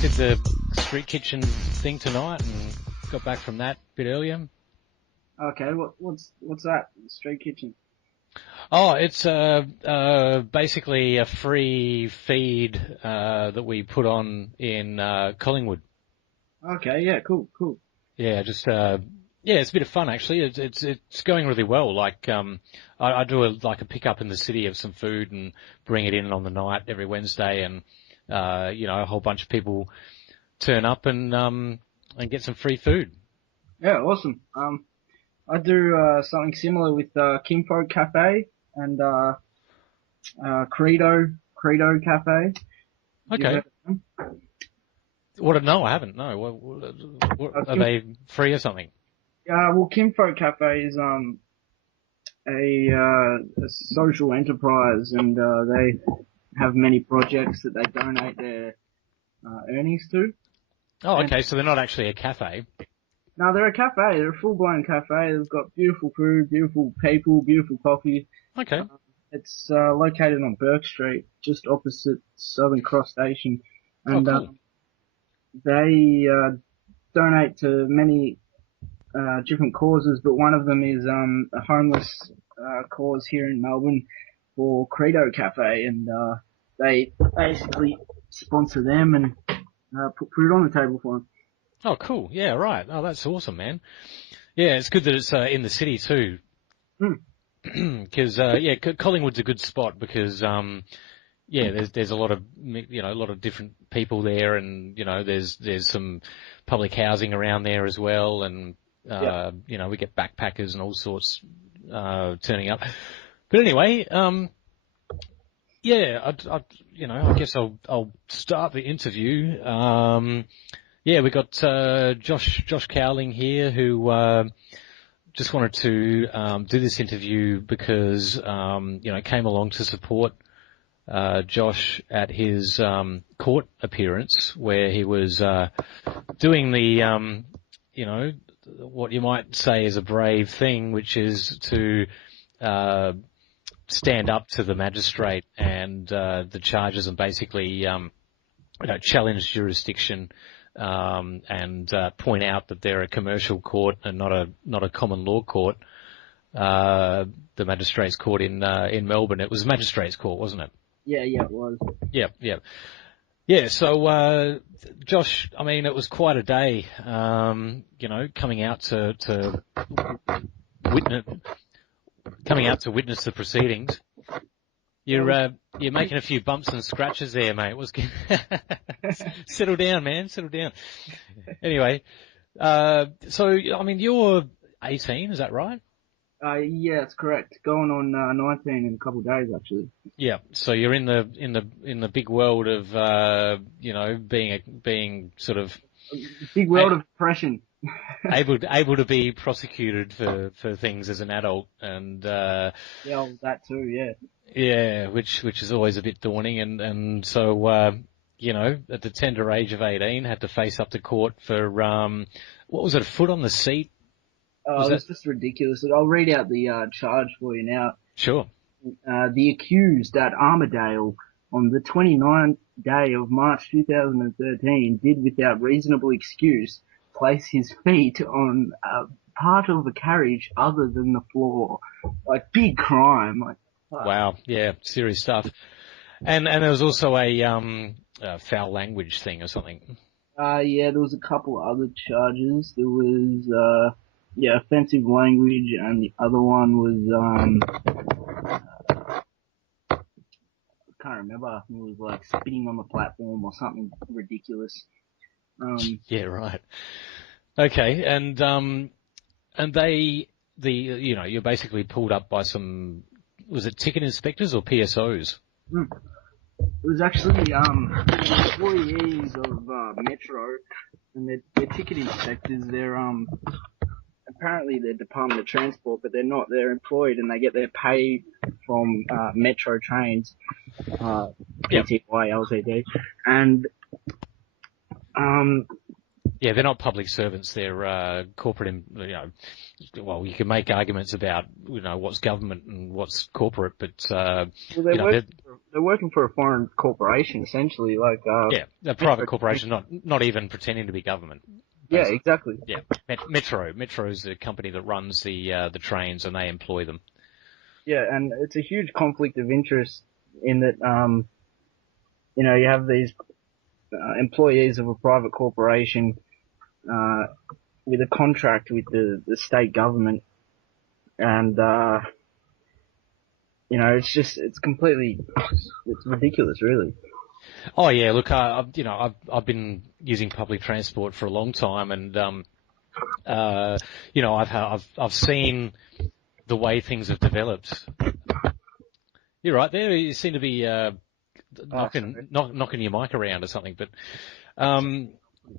did the street kitchen thing tonight and got back from that a bit earlier. Okay, what's that? Street kitchen. Oh, it's basically a free feed that we put on in Collingwood. Okay, yeah, cool. Yeah, just it's a bit of fun actually. It's going really well. Like I do a pickup in the city of some food and bring it in on the night every Wednesday, and a whole bunch of people turn up and get some free food. Yeah, awesome. I do something similar with Kinfolk Cafe and Credo Cafe. Okay. No, I haven't. No. What are they free or something? Well, Kinfolk Cafe is a social enterprise, and they have many projects that they donate their earnings to. Oh, okay. So they're not actually a cafe. No, they're a cafe. They're a full-blown cafe. They've got beautiful food, beautiful people, beautiful coffee. Okay. It's located on Burke Street, just opposite Southern Cross Station, and cool. They donate to many different causes, but one of them is a homeless cause here in Melbourne for Credo Cafe, and they basically sponsor them and put food on the table for them. Oh, cool. Yeah, right. Oh, that's awesome, man. Yeah, it's good that it's in the city too. Because Collingwood's a good spot because there's a lot of different people there, and there's some public housing around there as well, and we get backpackers and all sorts turning up. But anyway, I guess I'll start the interview. We got Josh Cowling here, who just wanted to do this interview because came along to support Josh at his court appearance, where he was doing the what you might say is a brave thing, which is to stand up to the magistrate and the charges, and basically challenge jurisdiction and point out that they're a commercial court and not a common law court. The Magistrates Court in Melbourne. It was Magistrates Court, wasn't it? Yeah, it was. Yeah. So, Josh, I mean, it was quite a day. Coming out to witness the proceedings. You're making a few bumps and scratches there, mate. Settle down, man. Settle down. Anyway, so I mean, you're 18, is that right? Yeah, it's correct. Going on 19 in a couple of days, actually. Yeah. So you're in the big world of being sort of big world of oppression. able to be prosecuted for things as an adult, and that too, yeah. Yeah, which is always a bit daunting, and so at the tender age of 18, had to face up to court for what was it, a foot on the seat? It's just ridiculous. I'll read out the charge for you now. Sure. The accused at Armadale on the 29th day of March 2013 did, without reasonable excuse, place his feet on a part of a carriage other than the floor. Like, big crime. Like, wow, yeah, serious stuff. And there was also a foul language thing or something. There was a couple other charges. There was offensive language, and the other one was I can't remember. I think it was like spitting on the platform or something ridiculous. Yeah, right. Okay, and you're basically pulled up by some, was it ticket inspectors or PSOs? It was actually employees of Metro, and they're ticket inspectors. They're apparently they're Department of Transport, but they're not. They're employed, and they get their pay from Metro Trains, PTY, LTD, and Yeah, they're not public servants. They're corporate. Well, you can make arguments about what's government and what's corporate, but Well, they're working for a foreign corporation essentially, like yeah, a private corporation, not even pretending to be government. Yeah, Basically. exactly. Yeah, Metro is the company that runs the trains, and they employ them. Yeah, and it's a huge conflict of interest in that you have these employees of a private corporation uh, with a contract with the state government, and it's ridiculous, really. Oh yeah, look, I've been using public transport for a long time, and I've seen the way things have developed. You're right there. You seem to be knocking your mic around or something, but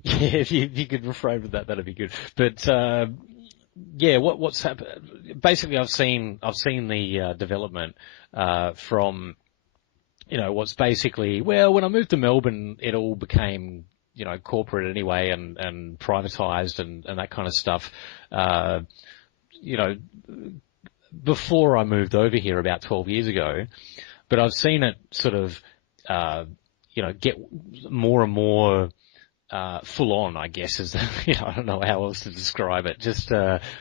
yeah, if you could refrain with that, that'd be good. But yeah, what's happened? Basically, I've seen the development from what's basically, well, when I moved to Melbourne, it all became corporate anyway, and privatised and that kind of stuff. Before I moved over here about 12 years ago, but I've seen it sort of get more and more full on, I guess, is I don't know how else to describe it. Just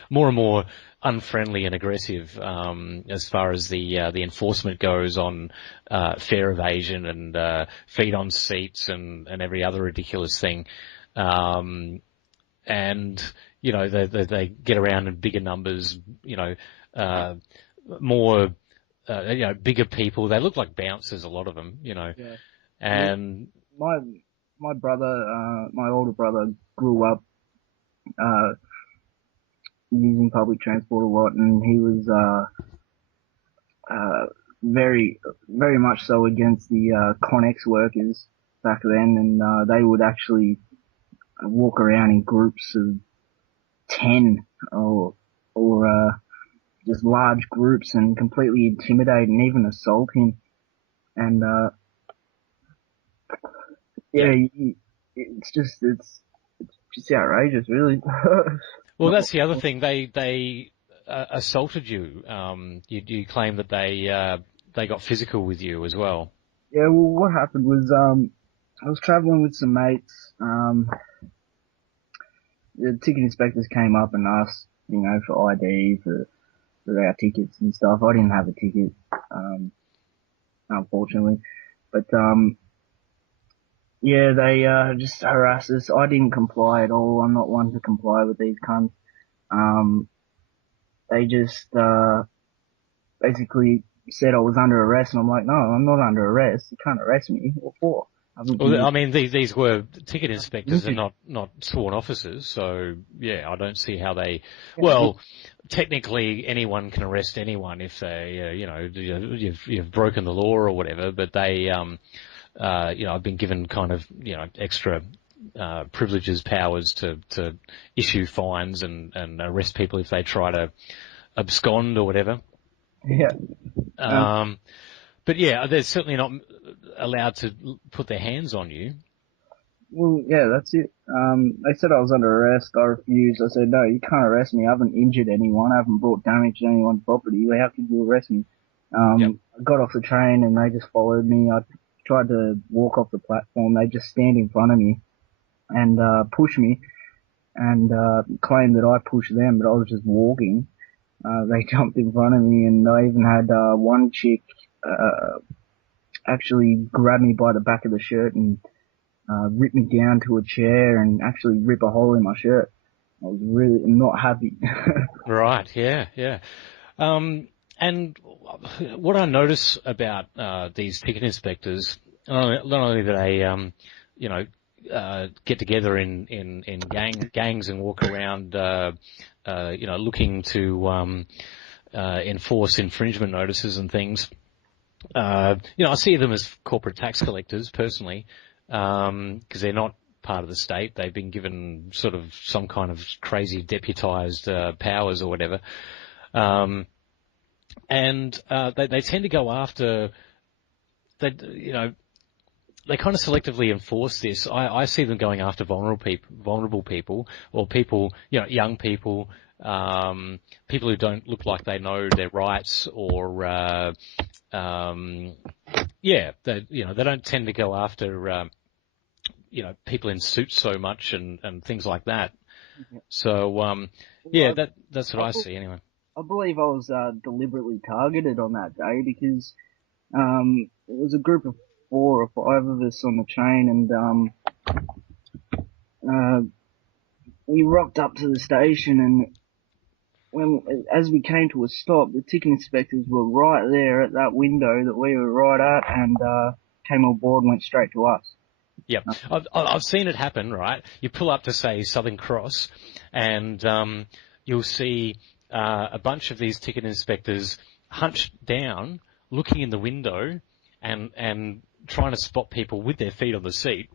more and more unfriendly and aggressive as far as the enforcement goes on fare evasion and feet on seats and every other ridiculous thing. And they get around in bigger numbers. More bigger people. They look like bouncers, a lot of them. Yeah. And my brother, my older brother, grew up using public transport a lot, and he was very, very much so against the Connex workers back then, and they would actually walk around in groups of 10 or just large groups and completely intimidate and even assault him. And it's just outrageous, really. Well, that's the other thing. They assaulted you. You claim that they got physical with you as well. Yeah. Well, what happened was I was travelling with some mates. The ticket inspectors came up and asked, for ID for our tickets and stuff. I didn't have a ticket, unfortunately, but yeah, they just harassed us. I didn't comply at all. I'm not one to comply with these cunts. They just basically said I was under arrest, and I'm like, no, I'm not under arrest. You can't arrest me. What for? Well, I mean, these were ticket inspectors and not sworn officers, so yeah, I don't see how they. Well, technically, anyone can arrest anyone if they, you've broken the law or whatever. But they, I've been given kind of, extra privileges, powers to issue fines and arrest people if they try to abscond or whatever. Yeah. But yeah, they're certainly not allowed to put their hands on you. Well, yeah, that's it. They said I was under arrest. I refused. I said, no, you can't arrest me. I haven't injured anyone. I haven't brought damage to anyone's property. How could you arrest me? I got off the train and they just followed me. I tried to walk off the platform. They just stand in front of me and push me and claim that I pushed them, but I was just walking. They jumped in front of me, and I even had one chick actually grab me by the back of the shirt and rip me down to a chair and actually rip a hole in my shirt. I was really not happy. Right, yeah. And what I notice about these ticket inspectors, not only do they, get together in gangs and walk around, looking to enforce infringement notices and things. I see them as corporate tax collectors personally, because they're not part of the state. They've been given sort of some kind of crazy deputized powers or whatever. And they tend to go after they kind of selectively enforce this. I see them going after vulnerable people, or people, young people, people who don't look like they know their rights, or they don't tend to go after people in suits so much and things like that. So Well, that's what I see anyway. I believe I was deliberately targeted on that day because it was a group of 4 or 5 of us on the train, and we rocked up to the station, and as we came to a stop, the ticket inspectors were right there at that window that we were right at, and came on board and went straight to us. Yeah, I've seen it happen. Right, you pull up to say Southern Cross, and you'll see a bunch of these ticket inspectors hunched down, looking in the window, and trying to spot people with their feet on the seat.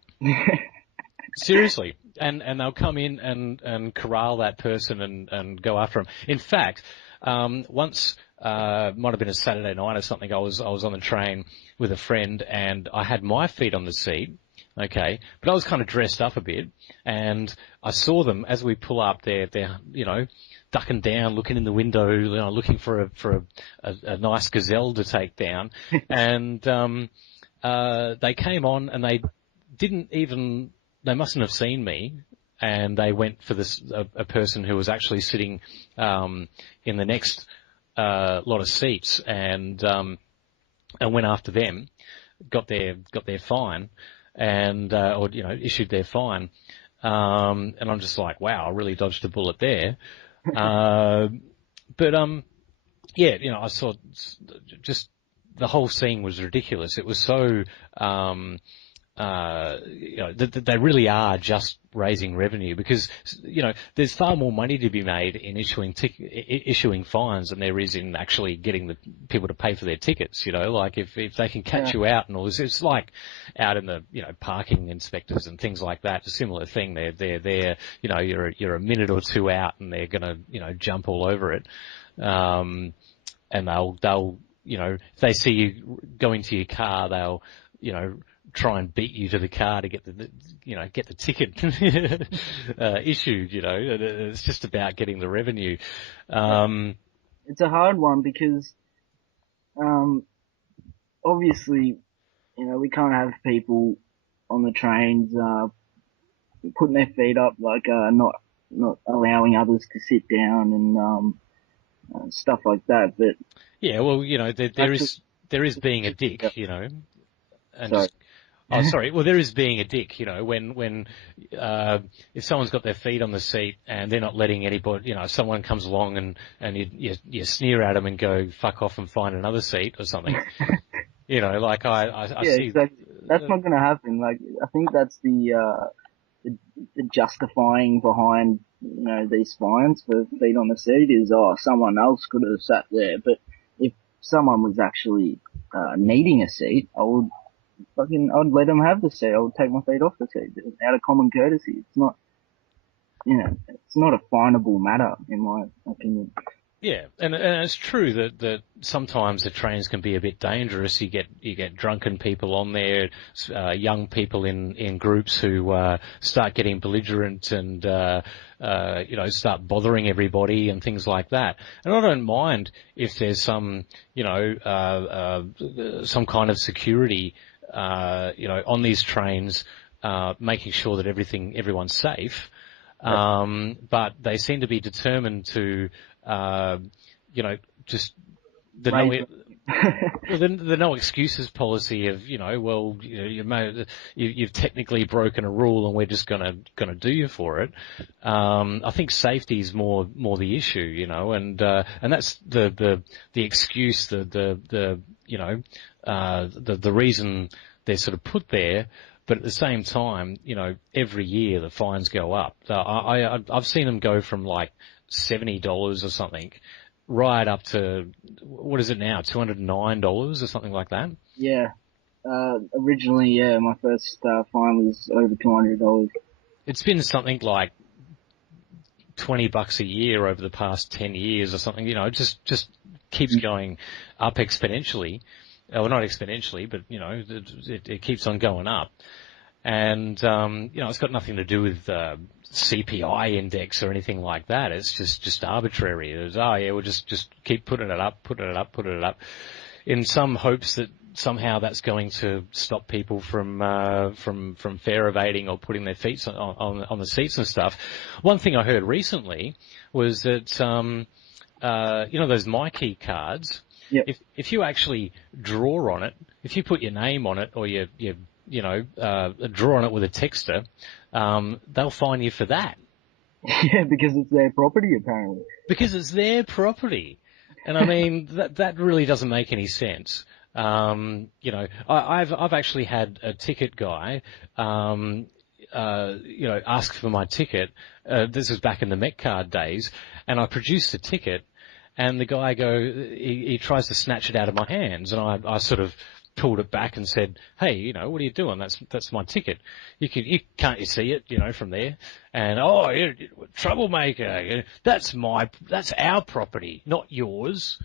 Seriously, and they'll come in and corral that person and go after them. In fact, once might have been a Saturday night or something, I was on the train with a friend, and I had my feet on the seat. Okay, but I was kind of dressed up a bit, and I saw them as we pull up. They're ducking down, looking in the window, looking for a nice gazelle to take down, and they came on, and they didn't even. They mustn't have seen me, and they went for a person who was actually sitting in the next lot of seats, and went after them, got their fine, and issued their fine, and I'm just like, wow, I really dodged a bullet there. But I saw just the whole scene was ridiculous. It was so. They really are just raising revenue, because there's far more money to be made in issuing fines than there is in actually getting the people to pay for their tickets. Like if they can catch you out and all this, it's like out in the parking inspectors and things like that. A similar thing. They're there. You're a minute or two out and they're gonna jump all over it. And they'll if they see you go into your car, they'll try and beat you to the car to get the ticket issued. It's just about getting the revenue. It's a hard one because obviously we can't have people on the trains putting their feet up, like not allowing others to sit down and stuff like that. But yeah, well, there is being a dick, and sorry. just. Oh, sorry. Well, there is being a dick, when if someone's got their feet on the seat and they're not letting anybody, if someone comes along and you sneer at them and go, fuck off and find another seat or something. Like I yeah, see. Exactly. That's not going to happen. Like, I think that's the justifying behind, these fines for feet on the seat is, someone else could have sat there. But if someone was actually, needing a seat, I'd let them have the seat. I would take my feet off the seat out of common courtesy. It's not, it's not a finable matter in my opinion. Yeah, and it's true that sometimes the trains can be a bit dangerous. You get drunken people on there, young people in groups who start getting belligerent and start bothering everybody and things like that. And I don't mind if there's some some kind of security on these trains, making sure that everyone's safe. But they seem to be determined to, just the no excuses policy of, you've technically broken a rule and we're just gonna do you for it. I think safety is more the issue, and that's the excuse, the reason they're sort of put there. But at the same time, every year the fines go up. I've seen them go from like $70 or something right up to, what is it now, $209 or something like that? Yeah. Originally, my first fine was over $200. It's been something like $20 a year over the past 10 years or something. It just keeps going up exponentially. Well, not exponentially, but, it keeps on going up. And, it's got nothing to do with CPI index or anything like that. It's just arbitrary. It's, we'll just keep putting it up, in some hopes that somehow that's going to stop people from fare evading or putting their feet on the seats and stuff. One thing I heard recently was that, those MyKey cards, Yep. if you actually draw on it, if you put your name on it or you draw on it with a texter, they'll fine you for that. Yeah, because it's their property, apparently. Because it's their property. And I mean, that really doesn't make any sense. I've actually had a ticket guy, ask for my ticket. This was back in the Metcard days, and I produced the ticket, and the guy he tries to snatch it out of my hands, and I sort of pulled it back and said, "Hey, what are you doing? That's my ticket. Can't you see it, from there?" And you're a troublemaker. That's our property, not yours.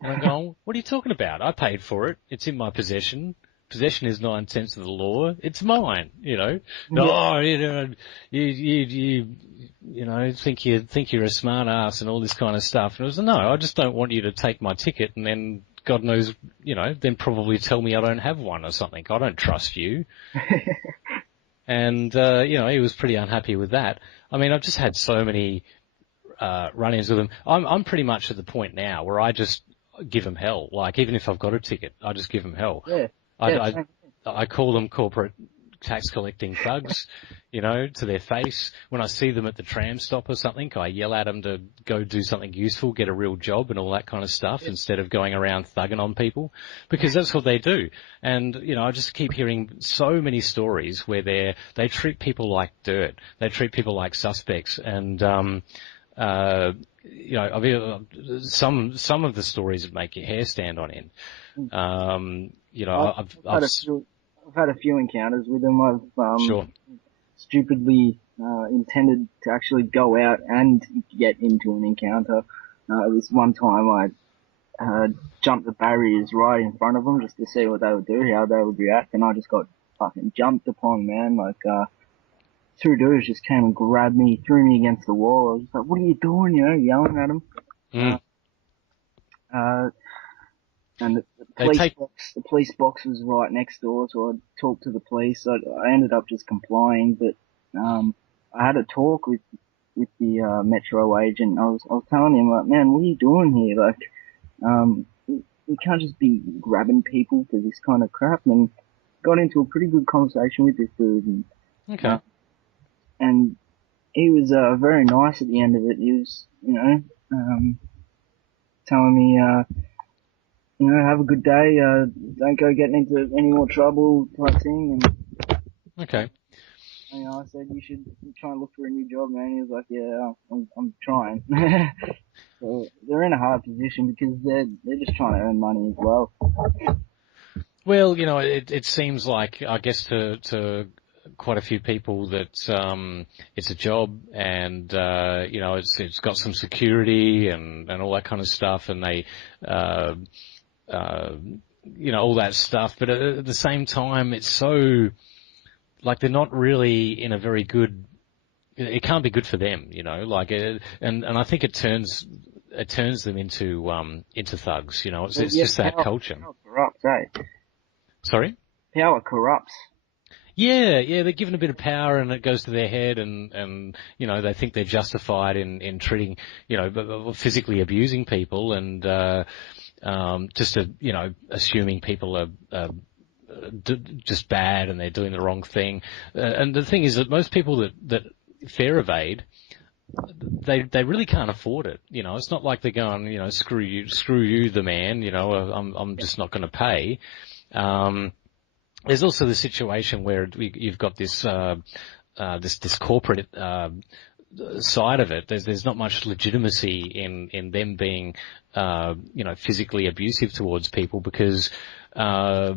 And I'm going, "What are you talking about? I paid for it. It's in my possession. Possession is 9 cents of the law. It's mine." Yeah. No, you think you're a smart ass and all this kind of stuff. And I was like, no, I just don't want you to take my ticket and then God knows, then probably tell me I don't have one or something. I don't trust you. And, he was pretty unhappy with that. I mean, I've just had so many, run-ins with him. I'm pretty much at the point now where I just give him hell. Like, even if I've got a ticket, I just give him hell. Yeah. I call them corporate tax collecting thugs, to their face. When I see them at the tram stop or something, I yell at them to go do something useful, get a real job and all that kind of stuff instead of going around thugging on people, because that's what they do. And, I just keep hearing so many stories where they treat people like dirt. They treat people like suspects. And, some of the stories that make your hair stand on end. I've had a few encounters with them. I've Sure. stupidly intended to actually go out and get into an encounter. This one time I jumped the barriers right in front of them just to see what they would do, how they would react, and I just got fucking jumped upon, man. Like, two dudes just came and grabbed me, threw me against the wall. I was just like, "What are you doing?" Yelling at them. And the police box was right next door, so I talked to the police. I ended up just complying, but I had a talk with the Metro agent. I was telling him, like, "Man, what are you doing here? Like, we can't just be grabbing people for this kind of crap." And got into a pretty good conversation with this dude. And, okay. And he was very nice at the end of it. He was, telling me, have a good day, don't go getting into any more trouble type thing. And, okay. I said, "You should try and look for a new job, man." He was like, "Yeah, I'm trying." So they're in a hard position because they're just trying to earn money as well. Well, it seems like, I guess to quite a few people that, it's a job and, it's got some security and all that kind of stuff, and they, all that stuff. But at the same time, it's so, like, they're not really in a very good, it can't be good for them, and I think it turns them into thugs, it's just that culture. Power corrupts, eh? Sorry? Power corrupts. Yeah, they're given a bit of power and it goes to their head and they think they're justified in treating, physically abusing people and, just assuming people are just bad and they're doing the wrong thing. And the thing is that most people that fare evade, they really can't afford it. It's not like they're going, screw you, the man, I'm just not going to pay. There's also the situation where you've got this corporate, side of it. There's not much legitimacy in them being, physically abusive towards people because, they're,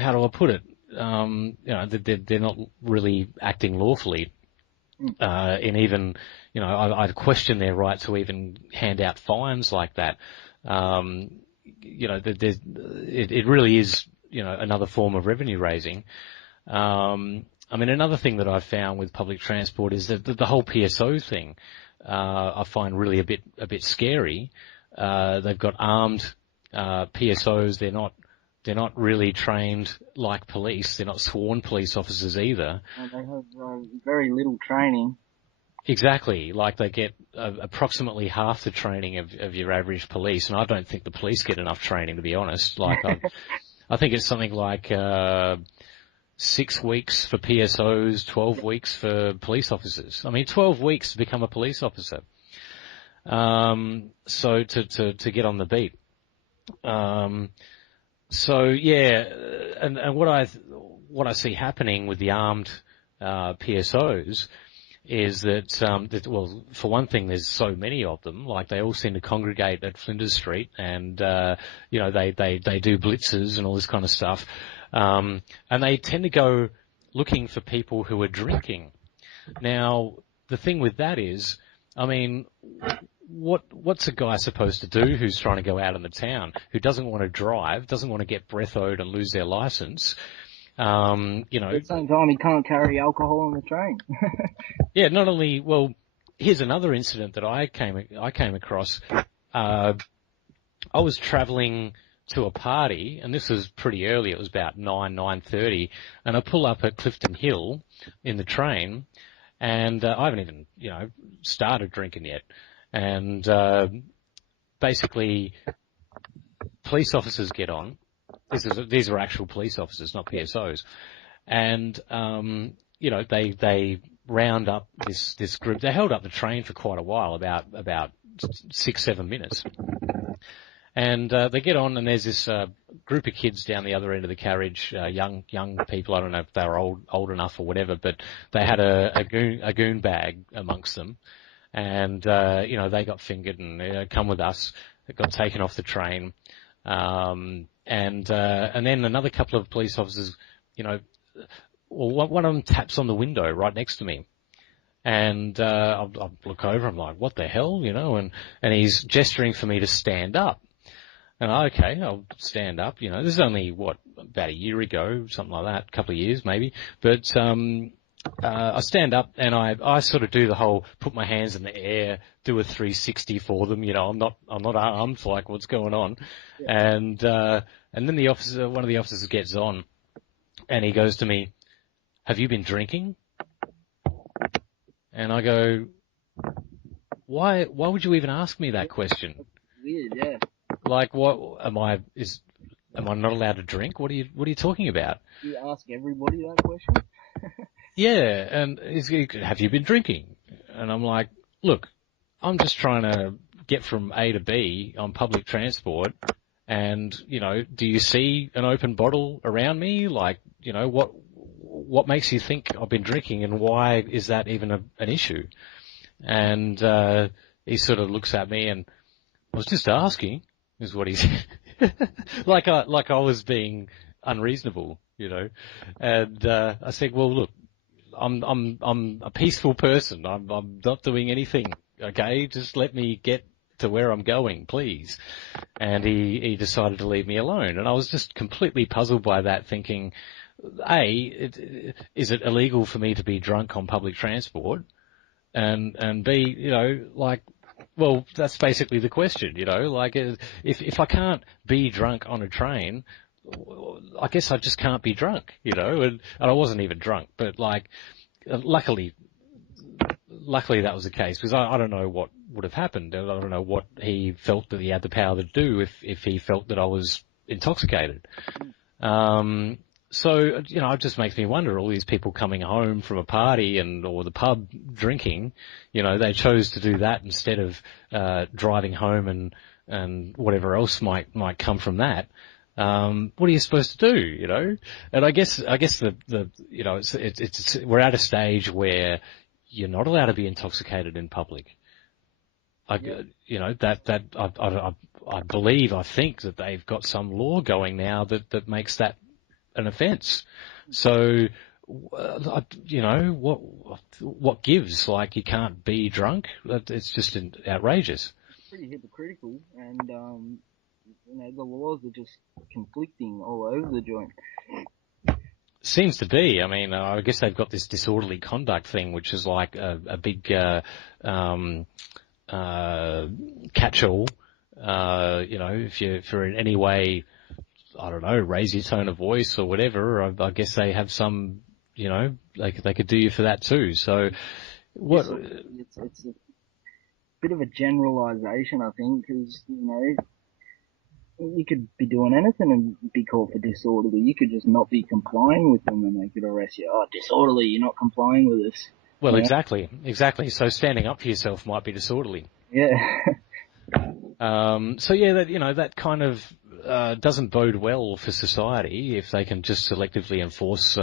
how do I put it? They're not really acting lawfully. And even, I'd question their right to even hand out fines like that. it really is, another form of revenue raising. I mean, another thing that I've found with public transport is that the whole PSO thing, I find really a bit scary. They've got armed, PSOs. They're not really trained like police. They're not sworn police officers either. And they have very little training. Exactly. Like they get approximately half the training of your average police, and I don't think the police get enough training, to be honest. Like I think it's something like 6 weeks for PSOs, 12 weeks for police officers. I mean, 12 weeks to become a police officer. So to get on the beat. So yeah, and what I see happening with the armed PSOs is that well, for one thing, there's so many of them. Like they all seem to congregate at Flinders Street, and they do blitzes and all this kind of stuff, and they tend to go looking for people who are drinking. Now, the thing with that is, I mean, what's a guy supposed to do who's trying to go out in the town, who doesn't want to drive, doesn't want to get breathoed and lose their license? At the same time, he can't carry alcohol on the train. Yeah, not only, well, here's another incident that I came across. I was travelling to a party, and this was pretty early. It was about 9:30, and I pull up at Clifton Hill in the train, and I haven't even, started drinking yet. And basically, police officers get on. These are actual police officers, not PSOs. And, they round up this group. They held up the train for quite a while, about 6-7 minutes. And they get on, and there's this group of kids down the other end of the carriage, young people. I don't know if they were old enough or whatever, but they had a goon bag amongst them. And, they got fingered and come with us. They got taken off the train. And then another couple of police officers, one of them taps on the window right next to me. And, I look over, I'm like, what the hell, and he's gesturing for me to stand up. And okay, I'll stand up, this is only about a year ago, something like that, a couple of years maybe. But, I stand up and I sort of do the whole put my hands in the air, do a 360 for them. I'm not armed. Like, what's going on? Yeah. And then one of the officers gets on, and he goes to me, "Have you been drinking?" And I go, "Why would you even ask me that question?" Weird, yeah. Like, what am I not allowed to drink? What are you talking about? You ask everybody that question? Yeah, and have you been drinking? And I'm like, look, I'm just trying to get from A to B on public transport, and, do you see an open bottle around me? Like, what makes you think I've been drinking, and why is that even an issue? And he sort of looks at me, and I was just asking, is what he said. like I was being unreasonable, And I said, well, look, I'm a peaceful person. I'm not doing anything. Okay, just let me get to where I'm going, please. And he decided to leave me alone. And I was just completely puzzled by that, thinking, A, is it illegal for me to be drunk on public transport? And B, well, that's basically the question, like if I can't be drunk on a train, I guess I just can't be drunk, and I wasn't even drunk, but luckily that was the case, because I don't know what would have happened. I don't know what he felt that he had the power to do if he felt that I was intoxicated. So, it just makes me wonder, all these people coming home from a party or the pub drinking, they chose to do that instead of driving home and whatever else might come from that. What are you supposed to do, And I guess we're at a stage where you're not allowed to be intoxicated in public. I think that they've got some law going now that makes that an offence. So, what gives? Like, you can't be drunk? It's just outrageous. It's pretty hypocritical, and the laws are just conflicting all over the joint. Seems to be. I mean, I guess they've got this disorderly conduct thing, which is like a big catch-all. If you're in any way, I don't know, raise your tone of voice or whatever, I guess they have some, they could do you for that too. So, what? It's a bit of a generalisation, I think, because you could be doing anything and be called for disorderly. You could just not be complying with them, and they could arrest you. Oh, disorderly! You're not complying with us. Well, exactly. So standing up for yourself might be disorderly. Yeah. So yeah, that kind of doesn't bode well for society if they can just selectively enforce,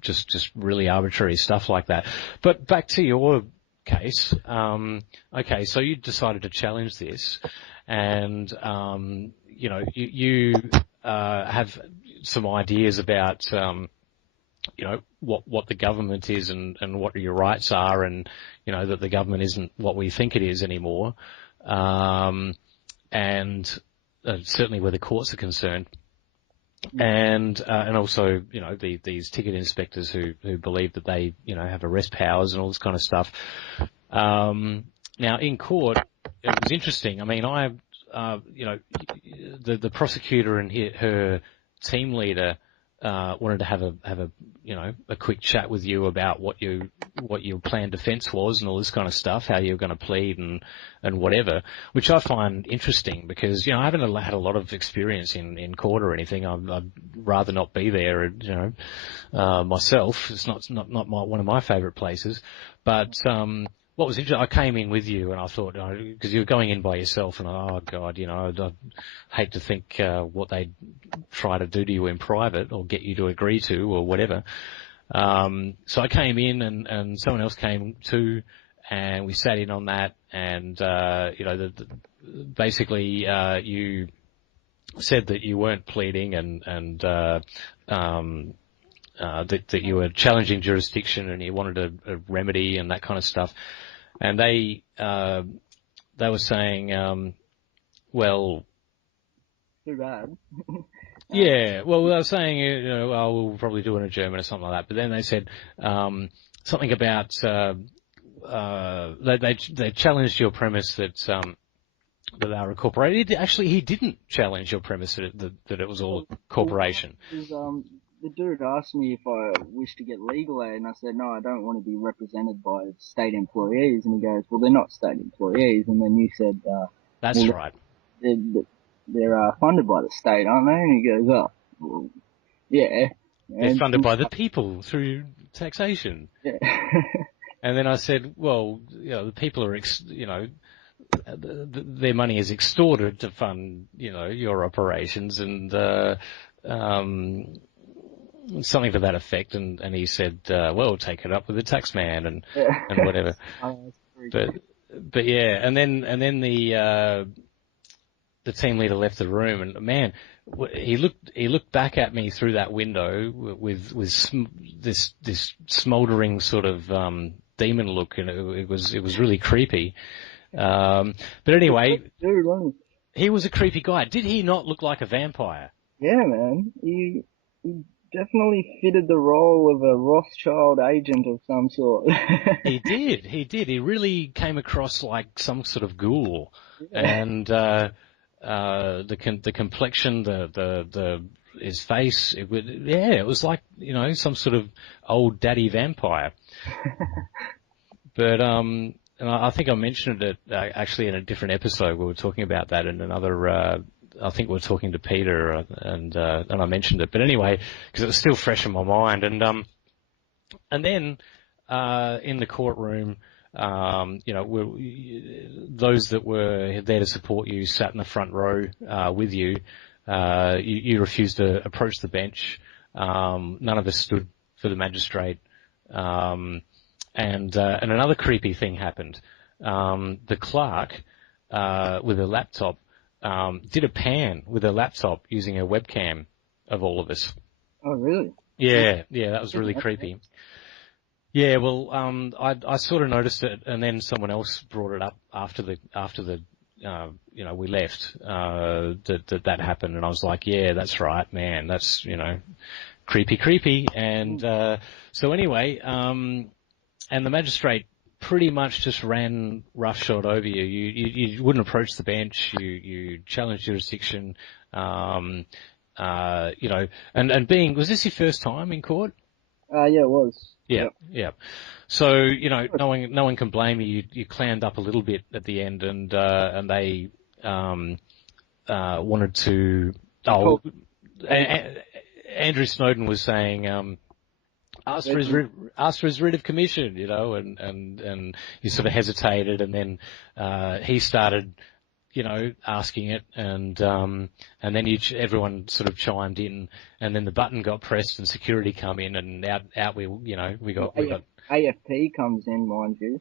just really arbitrary stuff like that. But back to your case, okay, so you decided to challenge this, and you have some ideas about what the government is and what your rights are, and that the government isn't what we think it is anymore. And certainly where the courts are concerned, and also these ticket inspectors who believe that they have arrest powers and all this kind of stuff. Now in court, it was interesting. I mean, the prosecutor and her team leader wanted to have a quick chat with you about what your planned defence was and all this kind of stuff, how you're going to plead and whatever, which I find interesting because I haven't had a lot of experience in court or anything. I'd rather not be there, myself. It's not one of my favourite places, but what was interesting, I came in with you and I thought, because you were going in by yourself, and oh God, I'd hate to think what they'd try to do to you in private or get you to agree to or whatever. So I came in and someone else came too, and we sat in on that, and basically you said that you weren't pleading and that you were challenging jurisdiction and you wanted a remedy and that kind of stuff. And they were saying, well, too bad. Yeah, well, they were saying, we'll probably do an adjournment or something like that. But then they said something about they challenged your premise that they were a corporation. Actually, he didn't challenge your premise that it was all a corporation. The dude asked me if I wished to get legal aid, and I said, no, I don't want to be represented by state employees. And he goes, well, they're not state employees. And then you said, that's right. They're funded by the state, aren't they? And he goes, oh, well, yeah. They're funded by the people through taxation. Yeah. And then I said, well, the people are, their money is extorted to fund, your operations, and something to that effect. And he said, well, take it up with the tax man and whatever. But yeah, and then the team leader left the room, and man, he looked back at me through that window with this smouldering sort of demon look, and it was really creepy. But anyway, he was a creepy guy. Did he not look like a vampire? Yeah, man. He definitely fitted the role of a Rothschild agent of some sort. He did. He really came across like some sort of ghoul, and the complexion, his face, it was like some sort of old daddy vampire. But and I think I mentioned it actually in a different episode. We were talking about that in another. I think we were talking to Peter, and I mentioned it. But anyway, because it was still fresh in my mind, and then in the courtroom, those that were there to support you sat in the front row with you. You refused to approach the bench. None of us stood for the magistrate. And another creepy thing happened. The clerk with a laptop did a pan with a laptop using a webcam of all of us. Oh, really? Yeah, that was really creepy. Yeah, well, I sort of noticed it, and then someone else brought it up after the we left, that happened, and I was like, yeah, that's right, man, that's, creepy. And, so anyway, and the magistrate pretty much just ran roughshod over you. You wouldn't approach the bench. You challenged jurisdiction. And was this your first time in court? Yeah, it was. Yeah, Yep. yeah. So, no one can blame you. You clammed up a little bit at the end, and they, wanted to, Andrew Snowden was saying, asked for his writ of commission, and he sort of hesitated, and then he started, asking it, and then everyone sort of chimed in, and then the button got pressed, and security come in, and out we got. AFP comes in, mind you.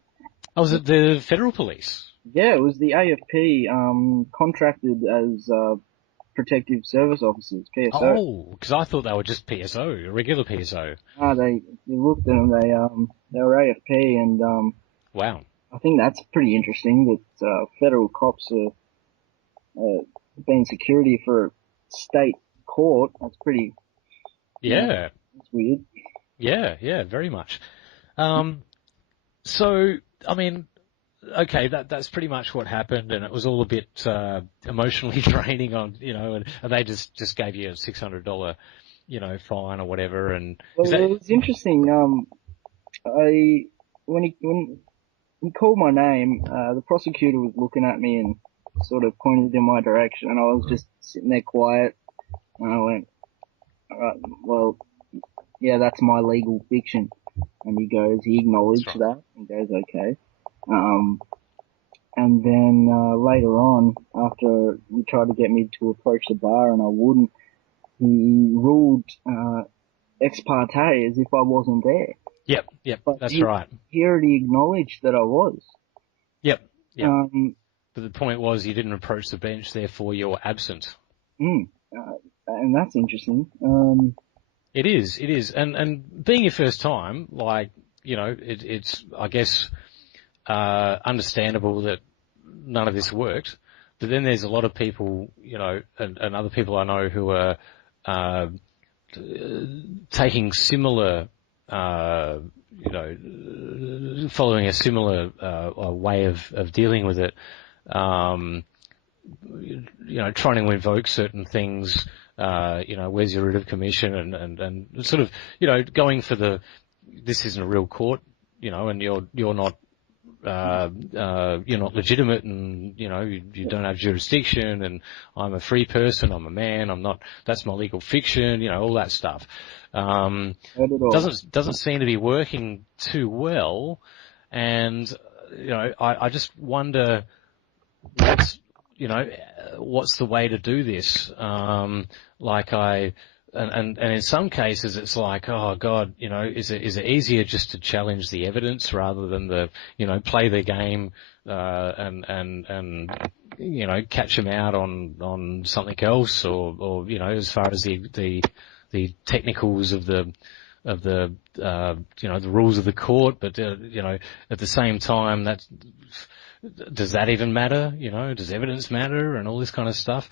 Oh, was it the federal police? Yeah, it was the AFP contracted as protective service officers, PSO. Oh, because I thought they were just PSO, a regular PSO. They looked at them. They were AFP, and wow. I think that's pretty interesting that federal cops are being security for a state court. That's pretty. Yeah. That's weird. Yeah, very much. So, I mean, okay, that's pretty much what happened, and it was all a bit emotionally draining on, and they just gave you a $600, fine or whatever. And it was interesting. When he called my name, the prosecutor was looking at me and sort of pointed in my direction, and I was just sitting there quiet. And I went, all right, well, yeah, that's my legal fiction. And he acknowledged that. He goes, okay. And then later on, after he tried to get me to approach the bar and I wouldn't, he ruled ex parte as if I wasn't there. Yep, but that's right. He already acknowledged that I was. Yep. But the point was you didn't approach the bench, therefore you're absent. And that's interesting. It is. And being your first time, like, it's, I guess, understandable that none of this worked. But then there's a lot of people, and other people I know who are, taking similar, following a similar, way of dealing with it. Trying to invoke certain things, where's your writ of commission, and sort of, going for this isn't a real court, and you're not legitimate, and, you don't have jurisdiction, and I'm a free person, I'm a man, that's my legal fiction, all that stuff. Doesn't seem to be working too well, and, I just wonder what's the way to do this? And in some cases it's like, oh God, is it easier just to challenge the evidence rather than play the game, and catch them out on something else, or as far as the technicals of the the rules of the court, but at the same time, does that even matter? Does evidence matter and all this kind of stuff?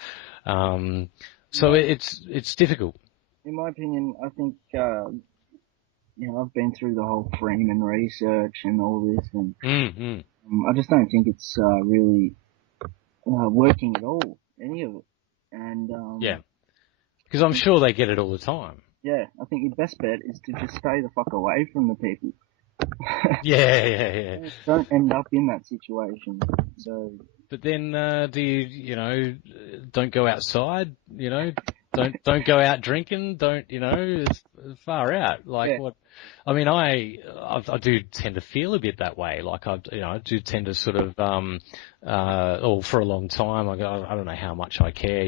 So it's difficult. In my opinion, I think, I've been through the whole Freeman research and all this, and I just don't think it's really working at all, any of it. And yeah, because I'm sure they get it all the time. Yeah, I think your best bet is to just stay the fuck away from the people. Yeah. Don't end up in that situation. So. But then, do you, don't go outside, don't go out drinking, it's far out. Like what, I mean, I do tend to feel a bit that way. Like I do tend to sort of, or for a long time, I don't know how much I care,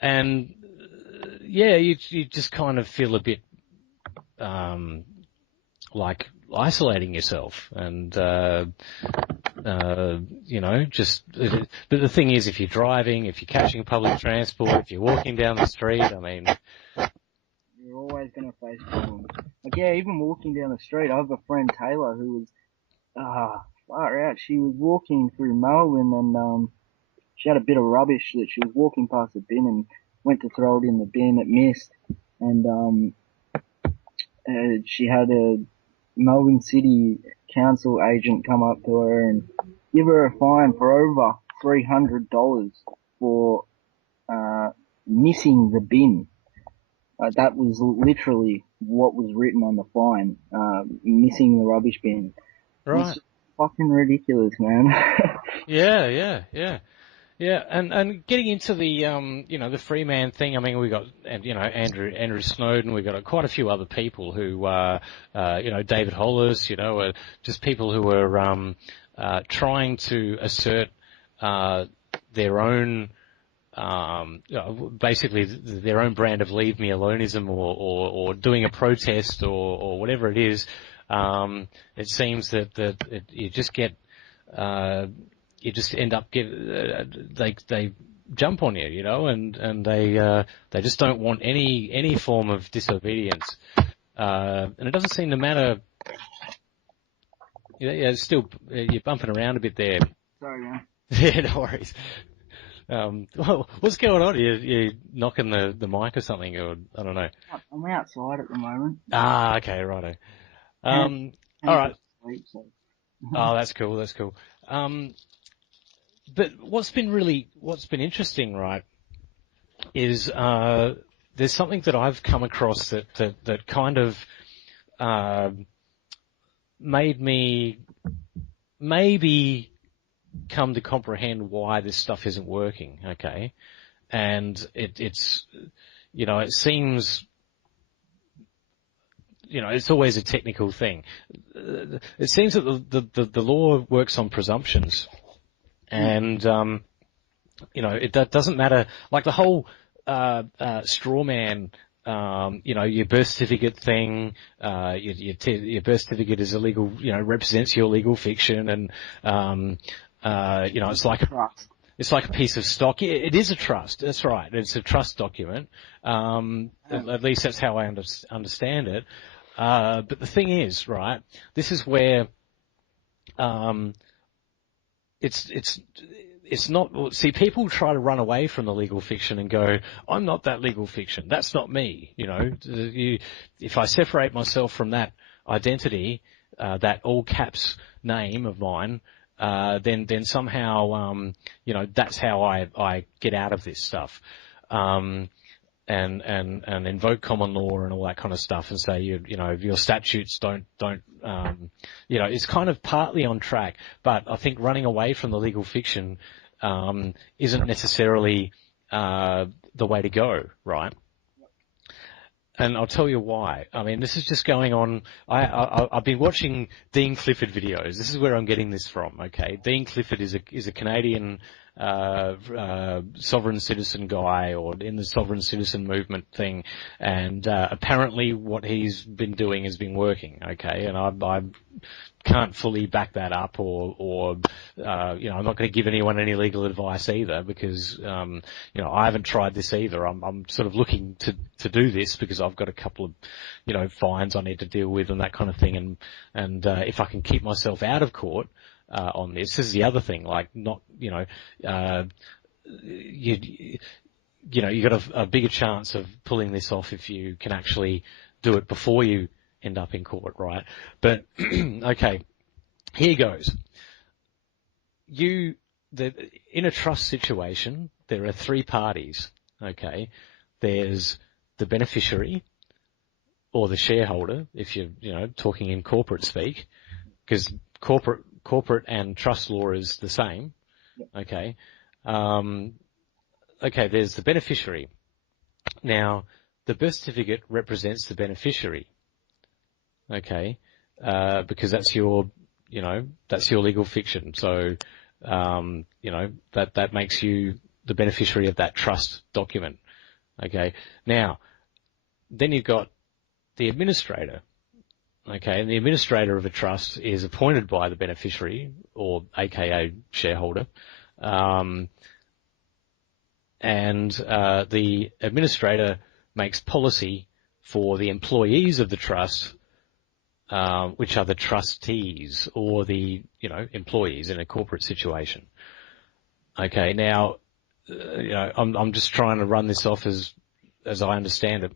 and yeah, you just kind of feel a bit, like isolating yourself, and but the thing is, if you're driving, if you're catching public transport, if you're walking down the street, I mean, you're always going to face problems. Like, yeah, even walking down the street, I have a friend, Taylor, who was, far out. She was walking through Melbourne and she had a bit of rubbish that she was walking past the bin and went to throw it in the bin. It missed, and she had a Melbourne City Council agent come up to her and give her a fine for over $300 for missing the bin. That was literally what was written on the fine, missing the rubbish bin. Right. It's fucking ridiculous, man. Yeah, and getting into the the free man thing. I mean, we got Andrew Snowden. We got quite a few other people who David Hollis. Just people who are trying to assert their own basically their own brand of leave me aloneism or doing a protest or whatever it is. It seems that you just get you just end up they jump on you, and they just don't want any form of disobedience, and it doesn't seem to matter. It's still you're bumping around a bit there. Sorry, man. Yeah, no worries. What's going on? You knocking the mic or something, or I don't know. I'm outside at the moment. Ah, okay, righto. All right. Sleep, so. Oh, that's cool. That's cool. But what's been interesting, right, is there's something that I've come across that kind of made me maybe come to comprehend why this stuff isn't working. Okay, and it's it seems. It's always a technical thing. It seems that the law works on presumptions. And, that doesn't matter. Like the whole, straw man, your birth certificate thing, your birth certificate is illegal, represents your legal fiction. And, it's like a piece of stock. It is a trust. That's right. It's a trust document. At least that's how I understand it. But the thing is, right, this is where, it's not, see, people try to run away from the legal fiction and go, I'm not that legal fiction. That's not me. If I separate myself from that identity, that all caps name of mine, then somehow, that's how I get out of this stuff. And invoke common law and all that kind of stuff and say, your statutes don't, it's kind of partly on track, but I think running away from the legal fiction, isn't necessarily, the way to go, right? And I'll tell you why. I mean, this is just going on. I've been watching Dean Clifford videos. This is where I'm getting this from. Okay. Dean Clifford is a Canadian, sovereign citizen guy, or in the sovereign citizen movement thing, and apparently what he's been doing has been working. Okay, and I can't fully back that up, or I'm not going to give anyone any legal advice either, because I haven't tried this either. I'm sort of looking to do this because I've got a couple of fines I need to deal with and that kind of thing, and if I can keep myself out of court on this is the other thing. Like, not, you got a bigger chance of pulling this off if you can actually do it before you end up in court, right? But okay, here goes. In a trust situation, there are three parties. Okay, there's the beneficiary or the shareholder, if you're talking in corporate speak, because corporate and trust law is the same. Okay. Okay, there's the beneficiary. Now, the birth certificate represents the beneficiary. Okay. Because that's your legal fiction. So, that makes you the beneficiary of that trust document. Okay. Now, then you've got the administrator. Okay, and the administrator of a trust is appointed by the beneficiary, or AKA shareholder, and the administrator makes policy for the employees of the trust which are the trustees or the, employees in a corporate situation. Okay, now, I'm just trying to run this off as I understand it.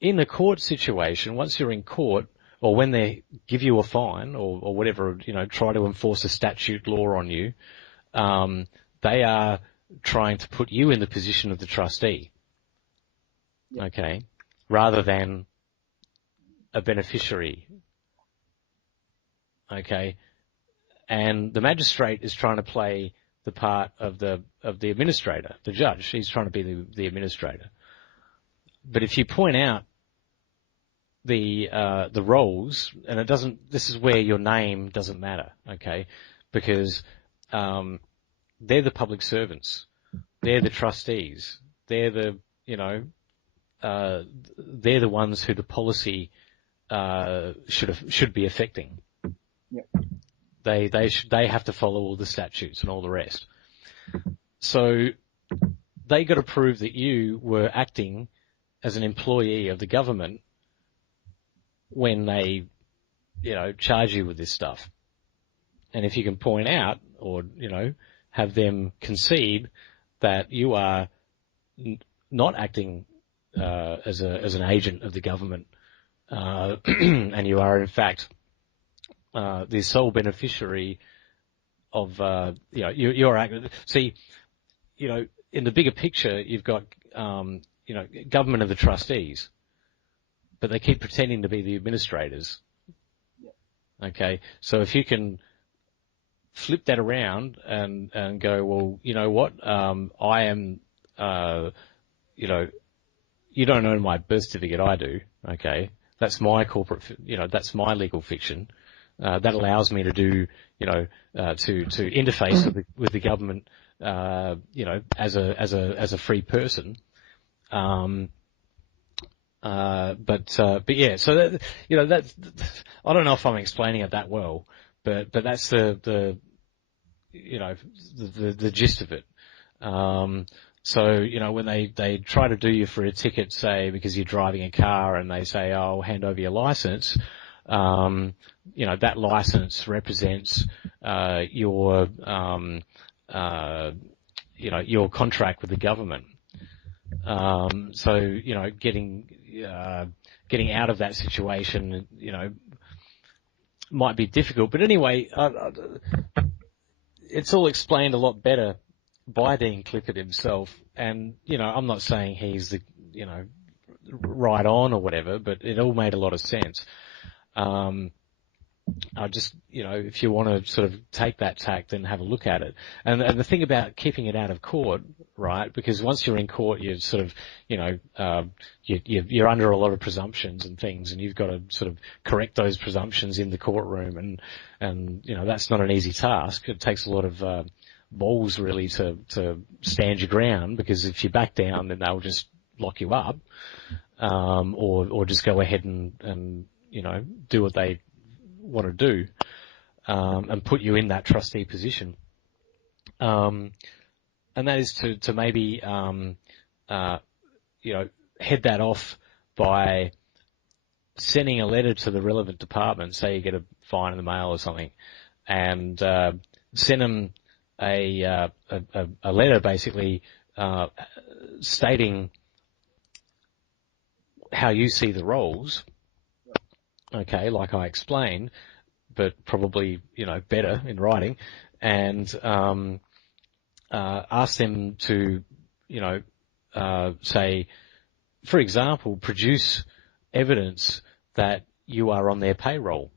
In the court situation, once you're in court, or when they give you a fine or whatever, try to enforce a statute law on you, they are trying to put you in the position of the trustee. Yep. Okay, rather than a beneficiary. Okay, and the magistrate is trying to play the part of the administrator, the judge. He's trying to be the administrator. But if you point out the roles, and it doesn't, this is where your name doesn't matter, okay? Because they're the public servants, they're the trustees, they're the they're the ones who the policy should be affecting. Yep. They have to follow all the statutes and all the rest. So they got to prove that you were acting as an employee of the government when they, charge you with this stuff. And if you can point out or, have them concede that you are not acting as an agent of the government, and you are in fact the sole beneficiary of, you're acting. See, in the bigger picture, you've got, government of the trustees, but they keep pretending to be the administrators. Yep. Okay, so if you can flip that around and go, well, you know what, I am, you don't own my birth certificate, I do. Okay, that's my corporate, that's my legal fiction. That allows me to do, to interface with the government, as a free person. But yeah, so that, that's, I don't know if I'm explaining it that well, but that's the gist of it. So, when they try to do you for a ticket, say, because you're driving a car and they say, oh, hand over your license, that license represents, your contract with the government. So, getting out of that situation, might be difficult. But anyway, it's all explained a lot better by Dean Clifford himself. And, I'm not saying he's the, right on or whatever, but it all made a lot of sense. I just, if you want to sort of take that tact and have a look at it. And the thing about keeping it out of court, right, because once you're in court, you're sort of, you're under a lot of presumptions and things, and you've got to sort of correct those presumptions in the courtroom, and that's not an easy task. It takes a lot of balls really to stand your ground, because if you back down, then they'll just lock you up, or just go ahead and do what they want to do, and put you in that trustee position. And that is to maybe, head that off by sending a letter to the relevant department. Say you get a fine in the mail or something, and send them a letter basically stating how you see the roles. Okay, like I explained, but probably, better in writing, and ask them to, say, for example, produce evidence that you are on their payroll,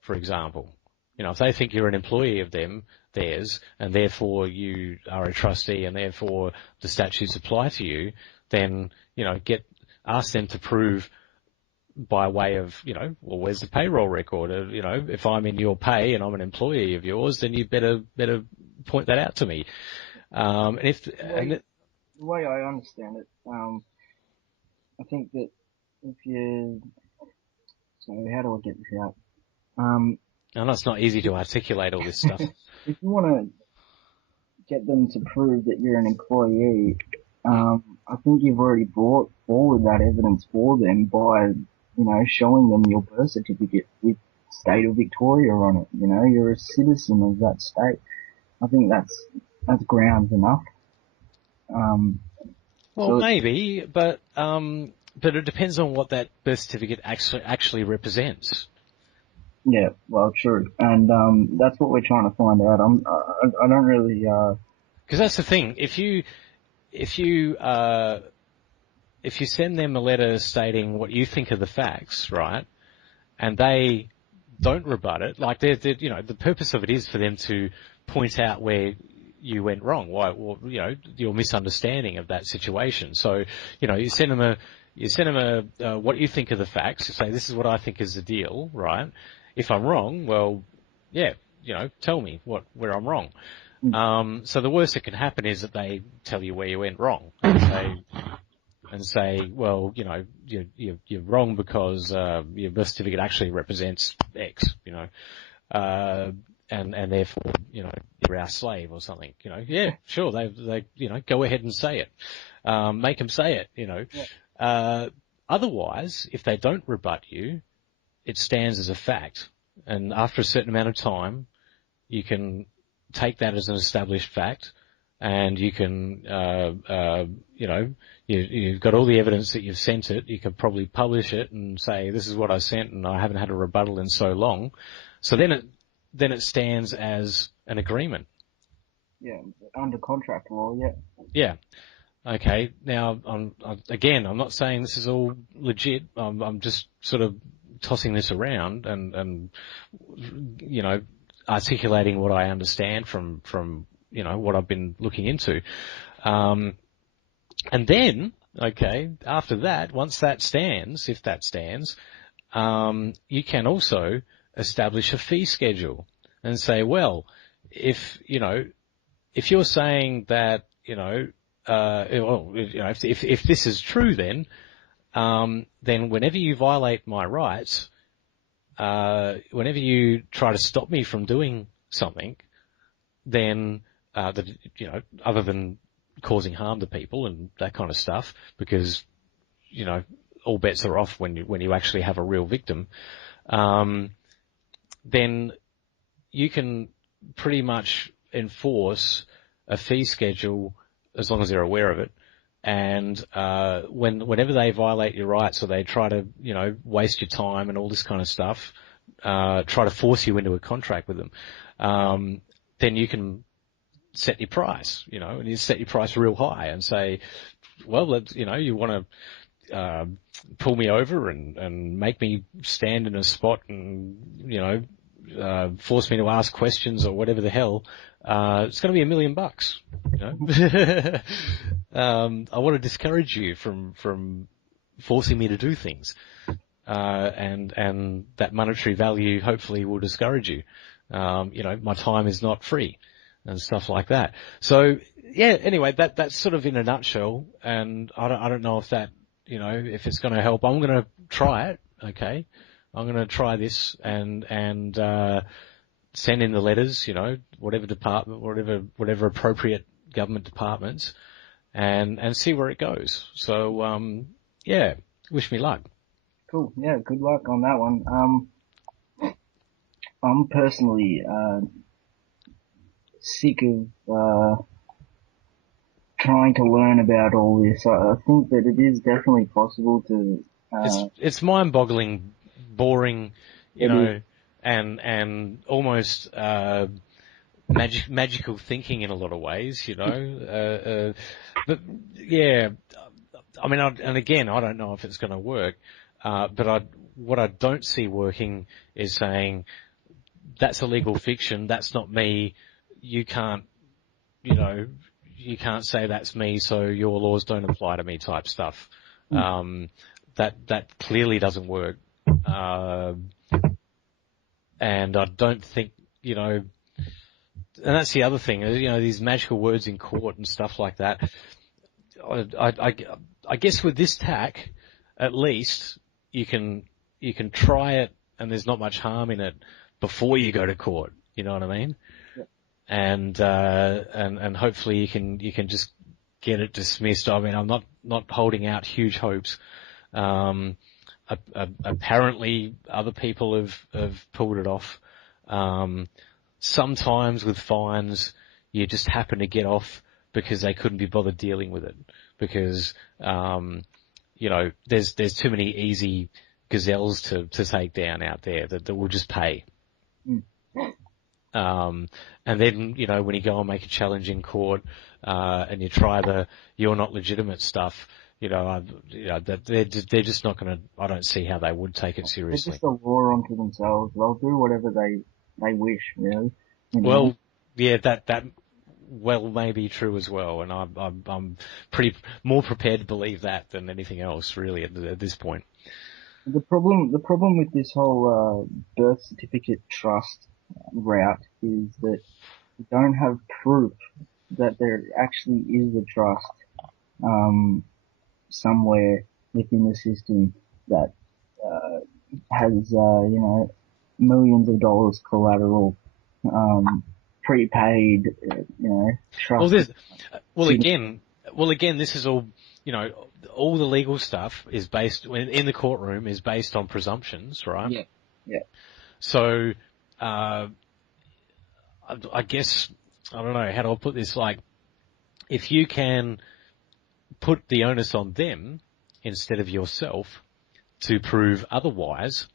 for example. If they think you're an employee of theirs, and therefore you are a trustee and therefore the statutes apply to you, then, ask them to prove by way of, well, where's the payroll record? If I'm in your pay and I'm an employee of yours, then you better point that out to me. The way I understand it, I think that if you, so how do I get this out? I know it's not easy to articulate all this stuff. If you want to get them to prove that you're an employee, I think you've already brought forward that evidence for them by showing them your birth certificate with state of Victoria on it. You're a citizen of that state. I think that's grounds enough. Well, maybe, but it depends on what that birth certificate actually represents. Yeah, well, true, and that's what we're trying to find out. I don't really. Because that's the thing. If you send them a letter stating what you think are the facts, right, and they don't rebut it, like the purpose of it is for them to point out where you went wrong, your misunderstanding of that situation. So, you send them what you think are the facts. You say, this is what I think is the deal, right? If I'm wrong, well, yeah, tell me where I'm wrong. So the worst that can happen is that they tell you where you went wrong and say, well, you're wrong because your birth certificate actually represents X, and therefore, you're our slave or something, Yeah, sure, they go ahead and say it, make them say it, Yeah. Otherwise, if they don't rebut you, it stands as a fact, and after a certain amount of time, you can take that as an established fact, and you can, you've got all the evidence that you've sent it. You can probably publish it and say, this is what I sent, and I haven't had a rebuttal in so long. So then it stands as an agreement. Yeah, under contract law. Yeah. Yeah. Okay. Now, I'm not saying this is all legit. I'm just sort of tossing this around and articulating what I understand from what I've been looking into. And then, okay, after that, once that stands, if that stands, you can also establish a fee schedule and say, well, if you're saying that, if this is true, then whenever you violate my rights, whenever you try to stop me from doing something, then other than causing harm to people and that kind of stuff, because all bets are off when you actually have a real victim, then you can pretty much enforce a fee schedule as long as they're aware of it. And whenever they violate your rights or they try to waste your time and all this kind of stuff, try to force you into a contract with them, then you can set your price, and you set your price real high and say, well, you want to pull me over and make me stand in a spot and force me to ask questions or whatever the hell. It's going to be $1 million. I want to discourage you from forcing me to do things, and that monetary value hopefully will discourage you. My time is not free and stuff like that. So yeah, anyway, that's sort of in a nutshell, and I don't know if that, if it's going to help. I'm going to try it. Okay. I'm going to try this and send in the letters, whatever department, whatever appropriate government departments, and see where it goes. So, yeah, wish me luck. Cool. Yeah, good luck on that one. I'm personally, sick of, trying to learn about all this. I think that it is definitely possible to, it's mind-boggling, boring, and almost, magical thinking in a lot of ways, but yeah, I mean, and again, I don't know if it's going to work, but what I don't see working is saying that's a legal fiction, that's not me, you can't say that's me, so your laws don't apply to me type stuff. That clearly doesn't work. And I don't think, and that's the other thing, these magical words in court and stuff like that. I guess with this tack, at least you can try it and there's not much harm in it before you go to court. You know what I mean? Yeah. And hopefully you can just get it dismissed. I mean, I'm not holding out huge hopes. apparently other people have pulled it off. Sometimes with fines, you just happen to get off because they couldn't be bothered dealing with it. Because, there's too many easy gazelles to take down out there that will just pay. Mm. And then, when you go and make a challenge in court, and you try you're not legitimate stuff, that they're just not going to, I don't see how they would take it seriously. They're just a law unto themselves. They'll do whatever they wish, really. Well, yeah, that may be true as well, and I'm pretty more prepared to believe that than anything else, really, at this point. The problem with this whole birth certificate trust route is that you don't have proof that there actually is a trust somewhere within the system that has millions of dollars collateral, prepaid, trust. Well, again, this is all, all the legal stuff is based in the courtroom is based on presumptions, right? Yeah. Yeah. So, I guess, I don't know, how do I put this? Like, if you can put the onus on them instead of yourself to prove otherwise,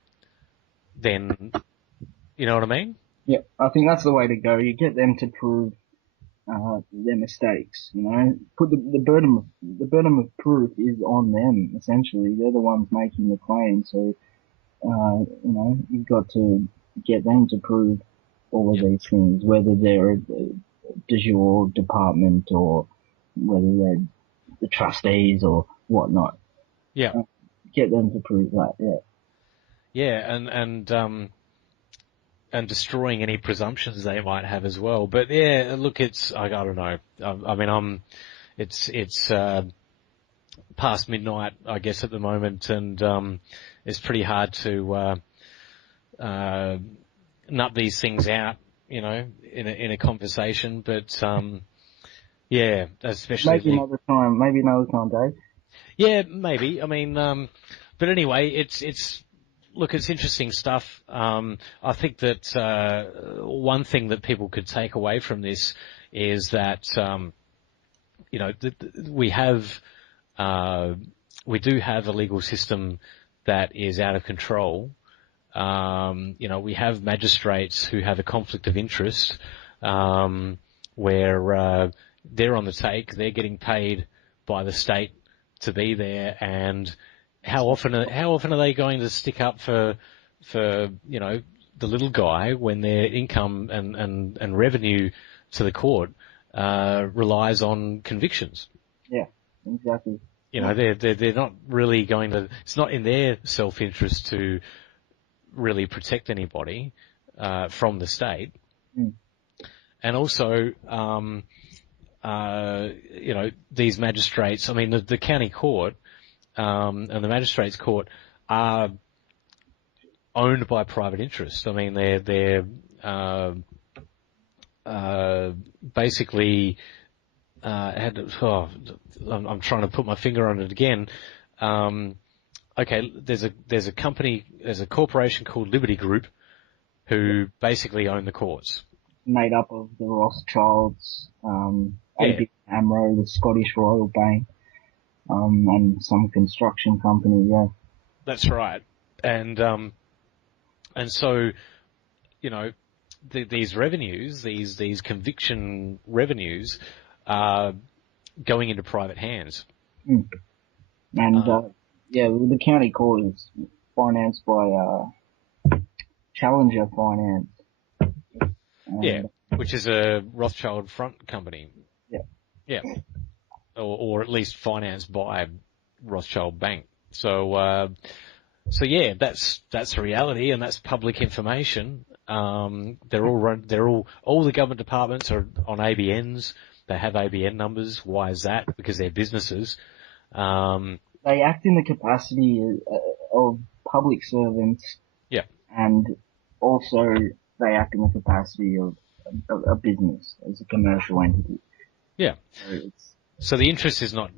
then, you know what I mean? Yeah, I think that's the way to go. You get them to prove their mistakes. Put the burden of proof is on them. Essentially, they're the ones making the claim. So you've got to get them to prove all of these things, whether they're a de jure department or whether they're the trustees or whatnot. Yeah. Get them to prove that. Yeah. Yeah, and destroying any presumptions they might have as well. But yeah, look, I don't know. I mean, it's past midnight, I guess, at the moment, and it's pretty hard to nut these things out, in a conversation. But yeah, especially maybe another time, Dave. Yeah, maybe. I mean, but anyway, it's interesting stuff. I think that one thing that people could take away from this is that we do have a legal system that is out of control. We have magistrates who have a conflict of interest, where they're on the take, they're getting paid by the state to be there, and how often are they going to stick up for the little guy when their income and revenue to the court relies on convictions? Yeah, exactly. They're not really going to. It's not in their self-interest to really protect anybody from the state, and also these magistrates. I mean, the county court and the Magistrates Court are owned by private interests. I mean, they're basically I'm trying to put my finger on it again. Okay, there's a company, there's a corporation called Liberty Group who basically own the courts. Made up of the Rothschilds, ABN AMRO, the Scottish Royal Bank, and some construction company, yeah. That's right. And so, these revenues, these conviction revenues are going into private hands. And, the county court is financed by, Challenger Finance. Which is a Rothschild front company. Yeah. Yeah. Or at least financed by Rothschild Bank. So yeah, that's the reality, and that's public information. All the government departments are on ABNs. They have ABN numbers. Why is that? Because they're businesses. They act in the capacity of public servants. Yeah. And also they act in the capacity of a business as a commercial entity. Yeah. So the interest is not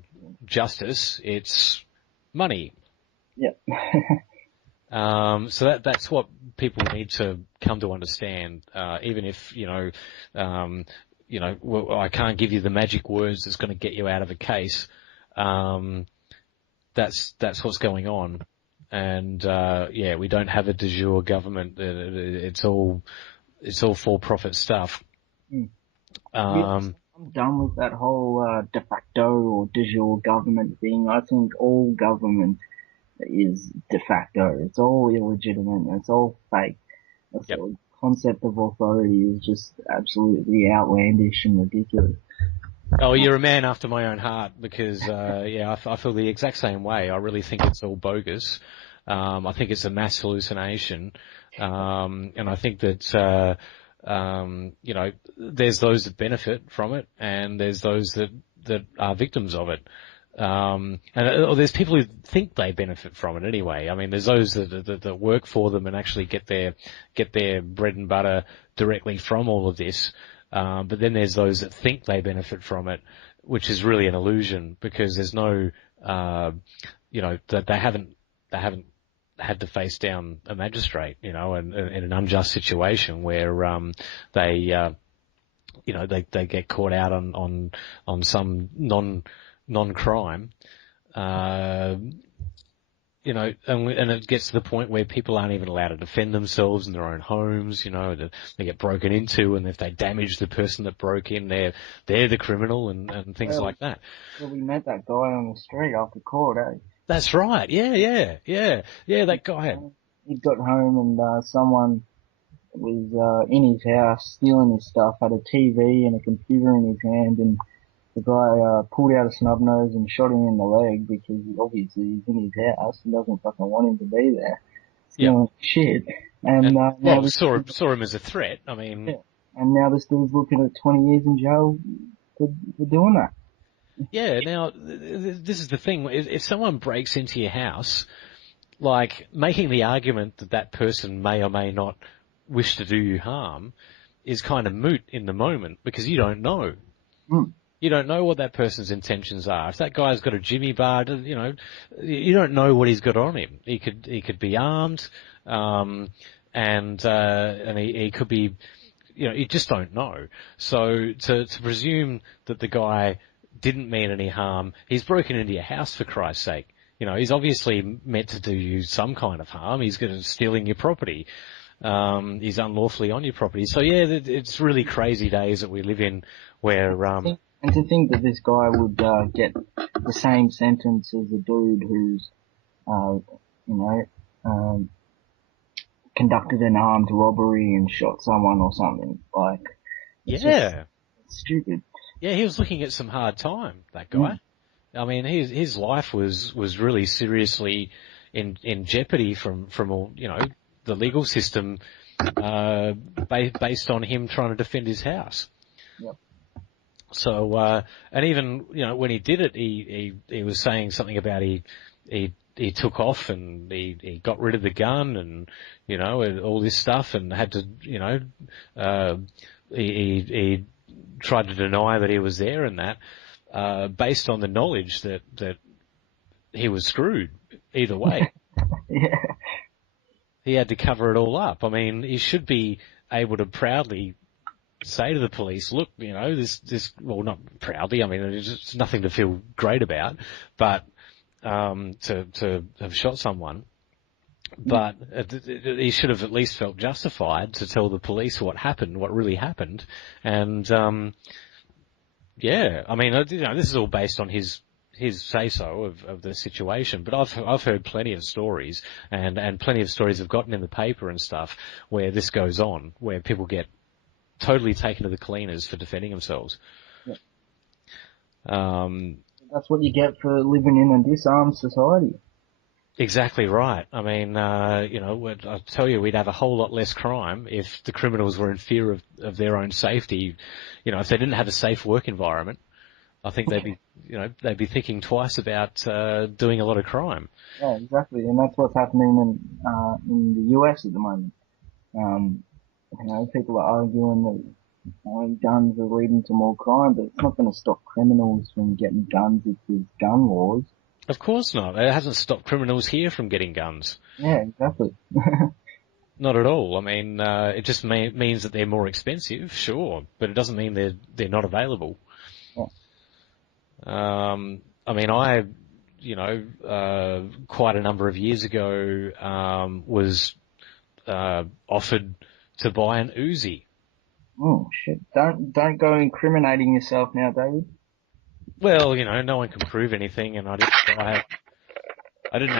justice, it's money. Yeah. So that's what people need to come to understand. Even if well, I can't give you the magic words that's going to get you out of a case. That's what's going on, and we don't have a de jure government. It's all for profit stuff. Mm. To be honest, Um, I'm done with that whole de facto or de jure government thing. I think all government is de facto. It's all illegitimate. It's all fake. yep. The concept of authority is just absolutely outlandish and ridiculous. Oh, you're a man after my own heart because, I feel the exact same way. I really think it's all bogus. I think it's a mass hallucination. And I think that, there's those that benefit from it and there's those that are victims of it. Or there's people who think they benefit from it anyway. I mean, there's those that work for them and actually get their bread and butter directly from all of this. But then there's those that think they benefit from it, which is really an illusion because there's no, that they haven't had to face down a magistrate, in an unjust situation where, they get caught out on some non-crime, and it gets to the point where people aren't even allowed to defend themselves in their own homes, they get broken into, and if they damage the person that broke in, they're the criminal and things like that. Well, we met that guy on the street after court, eh? That's right. Yeah, that guy. He got home and someone was in his house stealing his stuff, had a TV and a computer in his hand, and the guy pulled out a snub nose and shot him in the leg because obviously he's in his house and doesn't fucking want him to be there Yeah. stealing shit. And now saw him as a threat. I mean, yeah, and now this dude's looking at 20 years in jail for doing that. yeah. Now, this is the thing. If someone breaks into your house, like making the argument that person may or may not wish to do you harm is kind of moot in the moment because you don't know. Mm. You don't know what that person's intentions are. If that guy's got a jimmy bar, you don't know what he's got on him. He could be armed, and he could be, you just don't know. So to presume that the guy didn't mean any harm, he's broken into your house for Christ's sake. He's obviously meant to do you some kind of harm. He's going to stealing your property. He's unlawfully on your property. So yeah, it's really crazy days that we live in where, And to think that this guy would get the same sentence as a dude who's, conducted an armed robbery and shot someone or something. Like, it's just stupid. Yeah, he was looking at some hard time, that guy. I mean, his life was really seriously in jeopardy from all, the legal system, based on him trying to defend his house. Yep. So, and even, when he did it, he was saying something about he took off and he got rid of the gun and, and all this stuff and had to, he tried to deny that he was there and that, based on the knowledge that he was screwed either way. Yeah. He had to cover it all up. I mean, he should be able to proudly say to the police, look, well, not proudly, I mean, it's nothing to feel great about, but, to have shot someone, but he should have at least felt justified to tell the police what happened, what really happened. And, I mean, this is all based on his say-so of the situation, but I've heard plenty of stories and plenty of stories have gotten in the paper and stuff where this goes on, where people get totally taken to the cleaners for defending themselves. Yep. That's what you get for living in a disarmed society. Exactly right. I mean, I tell you, we'd have a whole lot less crime if the criminals were in fear of their own safety. If they didn't have a safe work environment, I think they'd be thinking twice about doing a lot of crime. Yeah, exactly, and that's what's happening in the US at the moment. People are arguing that guns are leading to more crime, but it's not going to stop criminals from getting guns if there's gun laws. Of course not. It hasn't stopped criminals here from getting guns. Yeah, exactly. Not at all. I mean, it just means that they're more expensive, sure, but it doesn't mean they're not available. Yeah. I mean, quite a number of years ago, was offered to buy an Uzi. Oh shit! Don't go incriminating yourself now, David. Well, no one can prove anything, and I didn't buy it. I didn't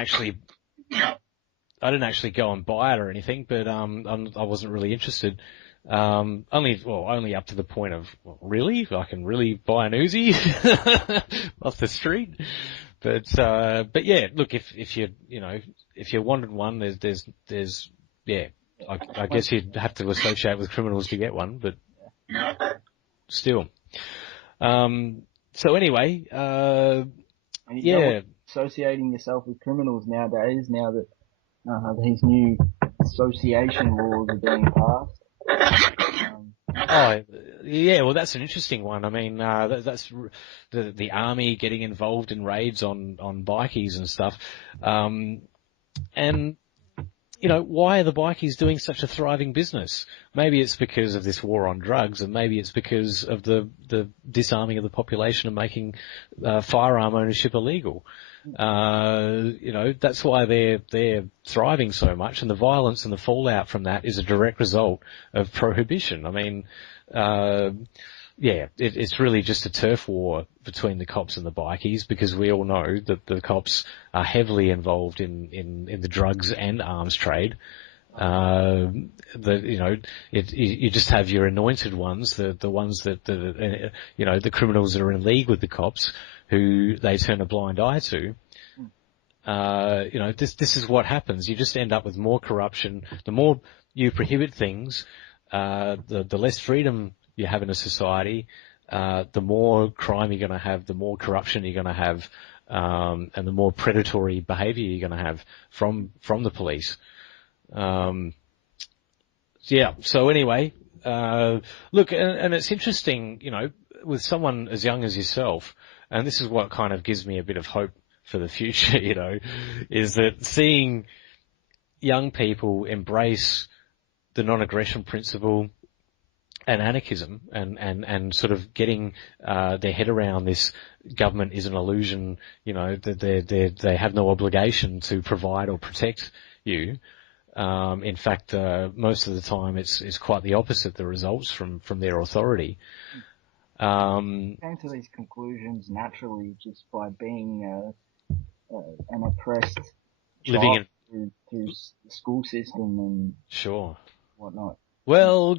actually go and buy it or anything, but I wasn't really interested. Only up to the point of, well, really, I can really buy an Uzi off the street. But yeah, look, if you wanted one, yeah, I guess you'd have to associate with criminals to get one, but still. So anyway, And you yeah. don't want associating yourself with criminals nowadays. Now that these new association laws are being passed. Oh, yeah, well, that's an interesting one. I mean, that's the army getting involved in raids on bikies and stuff. And, why are the bikies doing such a thriving business? Maybe it's because of this war on drugs, and maybe it's because of the disarming of the population and making firearm ownership illegal. That's why they're thriving so much, and the violence and the fallout from that is a direct result of prohibition. I mean, it's really just a turf war between the cops and the bikies, because we all know that the cops are heavily involved in the drugs and arms trade. You just have your anointed ones, the ones that the criminals that are in league with the cops, who they turn a blind eye to. This is what happens. You just end up with more corruption. The more you prohibit things, the less freedom you have in a society, the more crime you're going to have, the more corruption you're going to have, and the more predatory behaviour you're going to have from the police. So anyway, look, and it's interesting, with someone as young as yourself, and this is what kind of gives me a bit of hope for the future, is that seeing young people embrace the non-aggression principle and anarchism, and sort of getting their head around this government is an illusion, that they have no obligation to provide or protect you. In fact, most of the time it's quite the opposite, the results from their authority. Came to these conclusions naturally just by being an oppressed Living child through the school system and sure. whatnot. Well,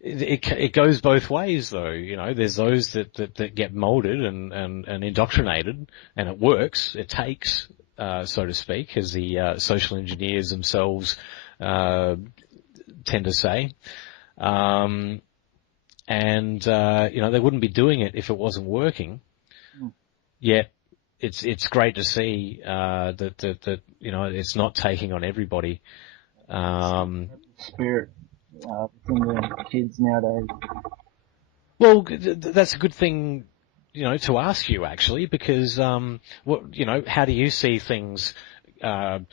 it goes both ways though. There's those that get molded and indoctrinated, and it works. It takes, so to speak, as the social engineers themselves tend to say. They wouldn't be doing it if it wasn't working. Yet it's great to see that it's not taking on everybody. Spirit within the kids nowadays. Well, that's a good thing, to ask you actually, because how do you see things? The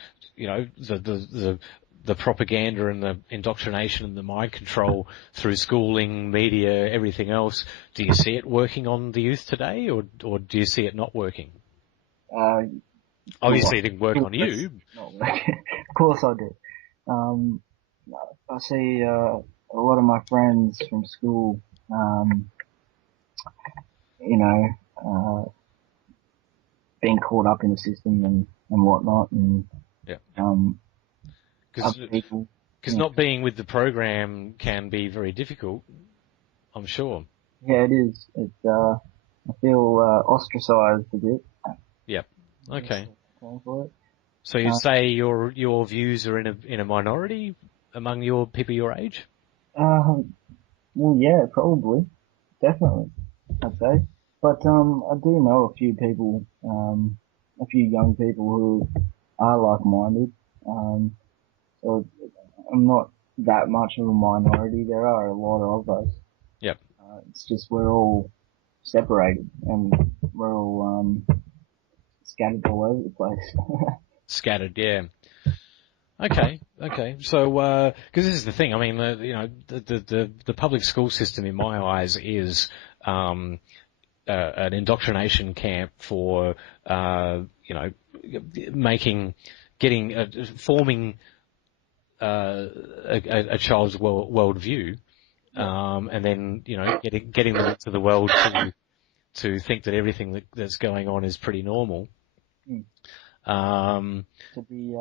propaganda and the indoctrination and the mind control through schooling, media, everything else. Do you see it working on the youth today, or do you see it not working? Obviously, it didn't work on you. Not working. Of course I do. I see a lot of my friends from school, being caught up in the system and whatnot, and because not being with the program can be very difficult, I'm sure. Yeah, it is. I feel ostracized a bit. Yep. Okay. So you say your views are in a minority among your people your age? Well, yeah, probably, definitely, I'd say. But I do know a few people, a few young people who are like-minded. So I'm not that much of a minority. There are a lot of us. Yep. It's just we're all separated, and we're all scattered all over the place. Scattered, yeah. Okay. So, because this is the thing. I mean, the public school system, in my eyes, is an indoctrination camp for forming a child's worldview, and then getting them into the world to think that everything that's going on is pretty normal. To be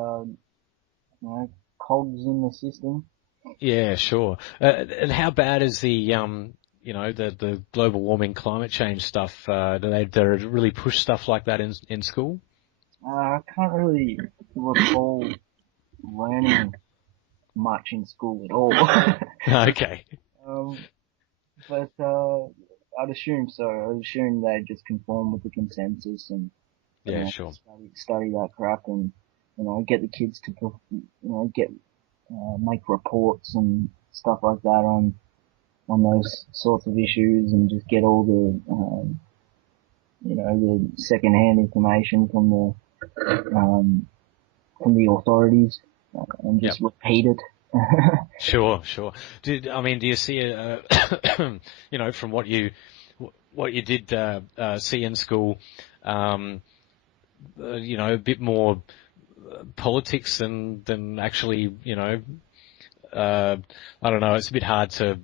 cogs in the system. Yeah, sure. And how bad is the the global warming, climate change stuff? Do they really push stuff like that in school? I can't really recall learning much in school at all. Okay. But I'd assume so. I'd assume they just conform with the consensus and Yeah, sure. study that crap and get the kids to make reports and stuff like that on those sorts of issues and just get all the the second-hand information from the authorities and just repeat it. Sure. Do you see from what you did see in school, a bit more politics than actually, I don't know, it's a bit hard to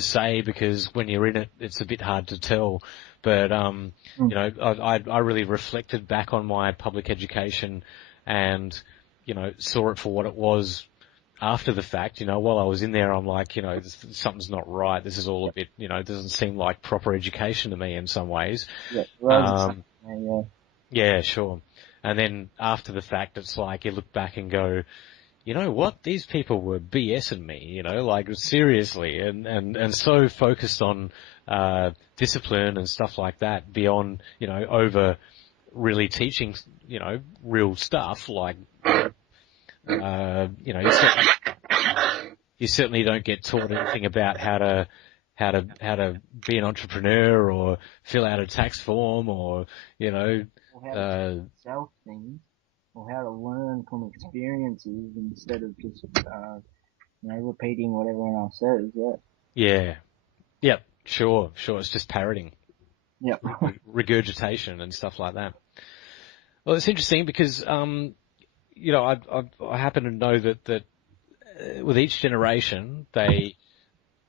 say because when you're in it, it's a bit hard to tell. But, I really reflected back on my public education and, saw it for what it was after the fact. While I was in there, I'm like, something's not right. This is all a bit, it doesn't seem like proper education to me in some ways. Yeah, sure. And then after the fact, it's like you look back and go, you know what? These people were BSing me, like seriously, and so focused on discipline and stuff like that beyond, over really teaching, real stuff like, you certainly don't get taught anything about how to be an entrepreneur or fill out a tax form or, or how to self things. Or how to learn from experiences instead of just, repeating what everyone else says, Yeah. Yep. Sure. It's just parroting. Yep. Regurgitation and stuff like that. Well, it's interesting because, I happen to know that with each generation, they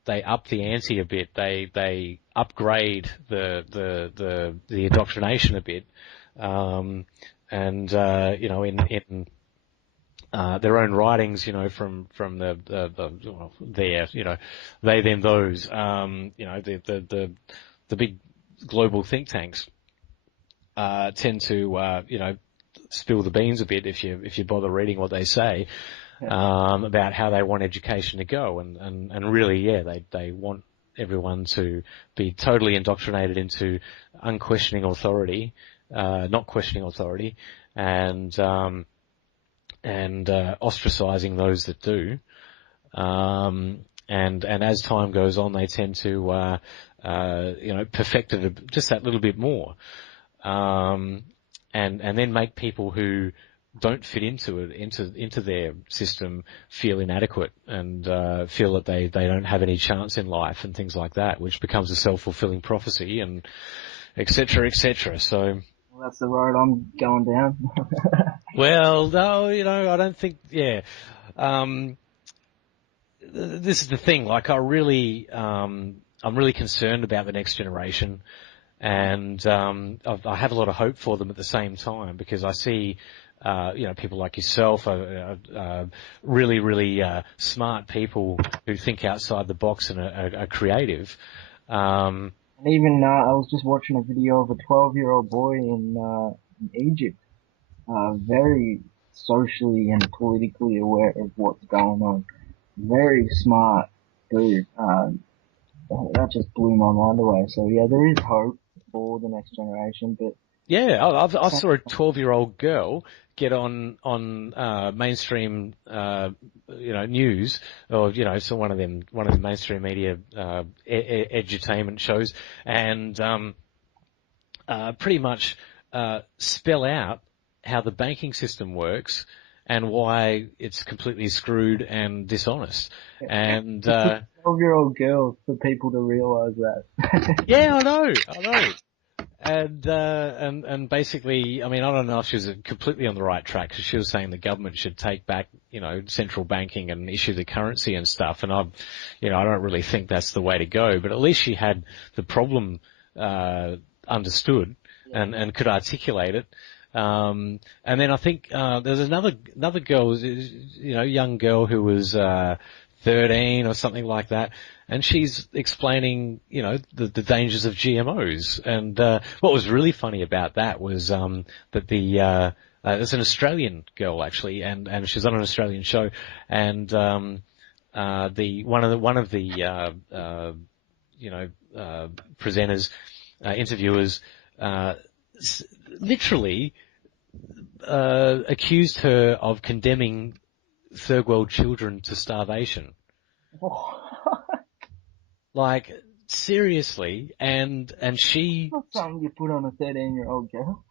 up the ante a bit. They upgrade the indoctrination a bit. In their own writings, from their, they, them, those, the big global think tanks, tend to, spill the beans a bit if you bother reading what they say, about how they want education to go. And really, they want everyone to be totally indoctrinated into unquestioning authority, not questioning authority, and ostracizing those that do. And as time goes on, they tend to, perfect it just that little bit more. And then make people who don't fit into their system feel inadequate and, feel that they don't have any chance in life and things like that, which becomes a self-fulfilling prophecy and et cetera, et cetera. So. Well, that's the road I'm going down. Well, no, I don't think, yeah. This is the thing, like I'm really concerned about the next generation and, I have a lot of hope for them at the same time because I see, people like yourself are really, really, smart people who think outside the box and are creative. And even, I was just watching a video of a 12-year-old boy in Egypt, very socially and politically aware of what's going on. Very smart dude. That just blew my mind away. So yeah, there is hope for the next generation, but yeah, I saw a 12-year-old girl get on mainstream news or so one of the mainstream media edutainment shows and pretty much spell out how the banking system works and why it's completely screwed and dishonest. And 12-year-old girl for people to realise that. yeah, I know. And basically, I mean, I don't know if she was completely on the right track, because she was saying the government should take back, central banking and issue the currency and stuff. And I don't really think that's the way to go, but at least she had the problem, understood and could articulate it. And then I think, there's another girl, young girl who was, 13 or something like that. And she's explaining, the dangers of GMOs. And, what was really funny about that was, that it's an Australian girl actually, and she's on an Australian show. And, one of the presenters, interviewers, literally, accused her of condemning third world children to starvation. Like, seriously, and she... Not something you put on a 13-year-old girl.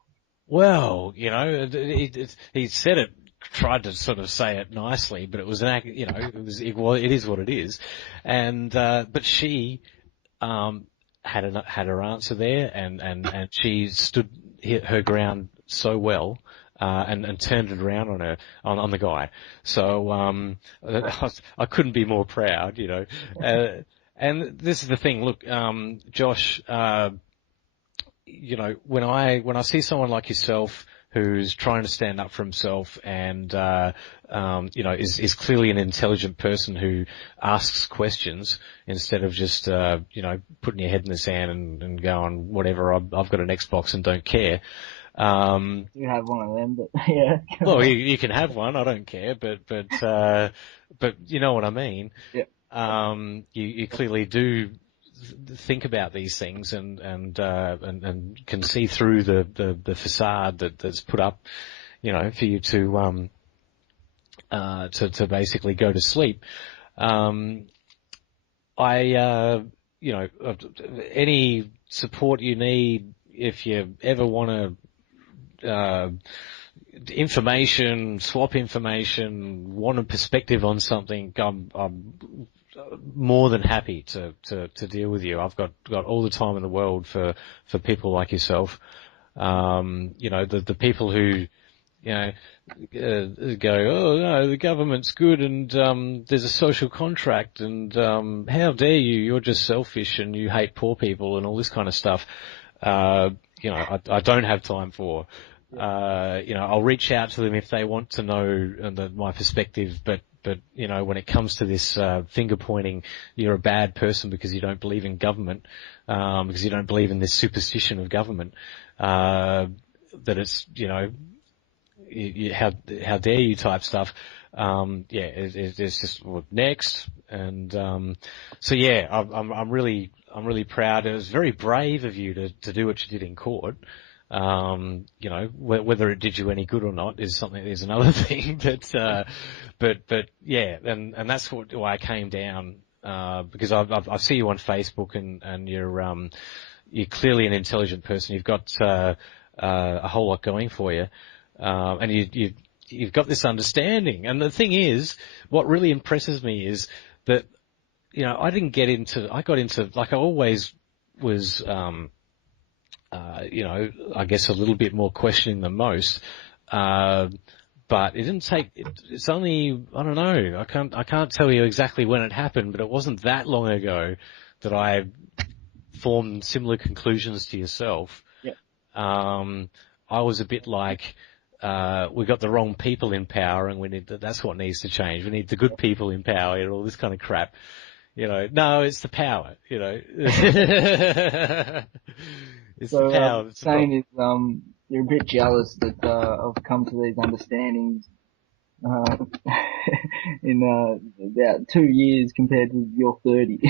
Well, he said it, tried to sort of say it nicely, but it was it is what it is. And, but she, had her answer there, and she stood her ground so well, and turned it around on the guy. So, I couldn't be more proud, and this is the thing. Look, Josh, when I see someone like yourself who's trying to stand up for himself and, is clearly an intelligent person who asks questions instead of just, putting your head in the sand and going, whatever, I've got an Xbox and don't care. You have one of them, but yeah. Well, you can have one. I don't care, but you know what I mean. Yeah. You clearly do think about these things and can see through the facade that's put up, for you to basically go to sleep. Any support you need, if you ever want to, swap information, want a perspective on something, I'm more than happy to deal with you. I've got all the time in the world for people like yourself. The people who, go, oh no, the government's good and, there's a social contract and, how dare you, you're just selfish and you hate poor people and all this kind of stuff. I don't have time for. I'll reach out to them if they want to know my perspective, but when it comes to this, finger pointing, you're a bad person because you don't believe in government, because you don't believe in this superstition of government, that it's, how dare you type stuff. It's just next. And, I'm really proud. It was very brave of you to do what you did in court. Whether it did you any good or not is another thing, but yeah, and that's why I came down, because I see you on Facebook and you're clearly an intelligent person. You've got, a whole lot going for you. And you've got this understanding. And the thing is, what really impresses me is that, I got into, like I always was, I guess a little bit more questioning than most. But it didn't take, it's only, I don't know, I can't tell you exactly when it happened, but it wasn't that long ago that I formed similar conclusions to yourself. Yeah. I was a bit like, we got the wrong people in power and that's what needs to change. We need the good people in power and all this kind of crap. No, it's the power, It's so, the power. Saying is, you're a bit jealous that, I've come to these understandings, in, about 2 years compared to your 30.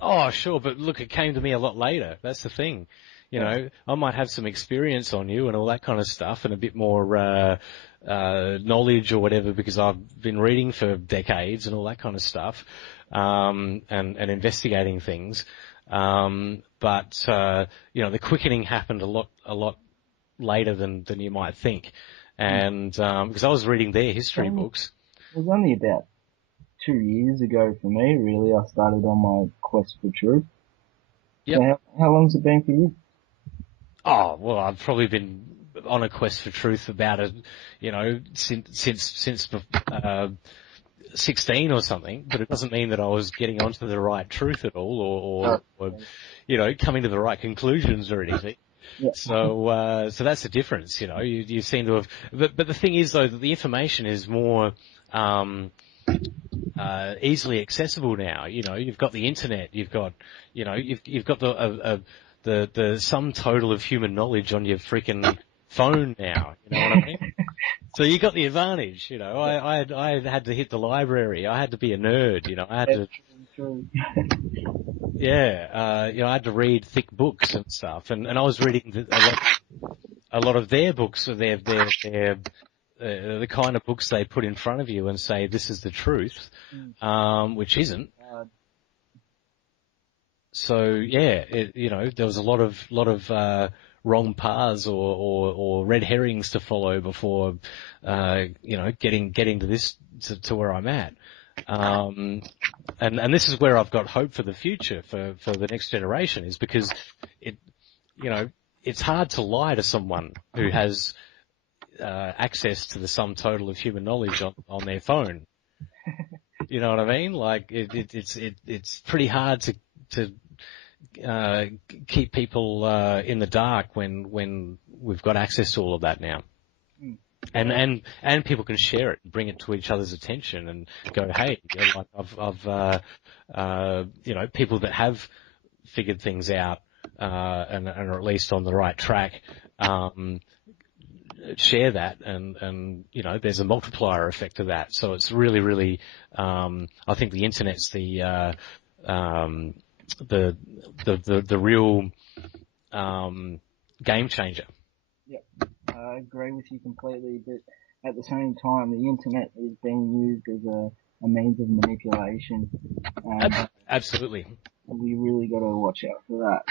Oh, sure, but look, it came to me a lot later. That's the thing. I might have some experience on you and all that kind of stuff and a bit more, knowledge or whatever because I've been reading for decades and all that kind of stuff, and investigating things. But the quickening happened a lot later than you might think. And because I was reading their history books. It was only about 2 years ago for me, really. I started on my quest for truth. Yep. So how long's it been for you? Oh, well, I've probably been on a quest for truth about it, since 16 or something, but it doesn't mean that I was getting onto the right truth at all or coming to the right conclusions or anything. Yeah. So that's the difference, you seem to have, but the thing is though that the information is more, easily accessible now. You've got the internet, you've got the sum total of human knowledge on your freaking phone now. You know what I mean? So you got the advantage. I had to hit the library. I had to be a nerd. I had to. Yeah, I had to read thick books and stuff, and I was reading a lot of their books. So they're the kind of books they put in front of you and say this is the truth, which isn't. So yeah, there was a lot of wrong paths or red herrings to follow before getting to this to where I'm at. And this is where I've got hope for the future for the next generation, is because it's hard to lie to someone who has access to the sum total of human knowledge on their phone. You know what I mean? Like it's pretty hard to keep people in the dark when we've got access to all of that now. And people can share it, bring it to each other's attention, and go, hey, like I've people that have figured things out and are at least on the right track, share that, and there's a multiplier effect to that. So it's really, really, I think the internet's the real game changer. Yep, I agree with you completely, but at the same time, the internet is being used as a means of manipulation. Absolutely. We really got to watch out for that.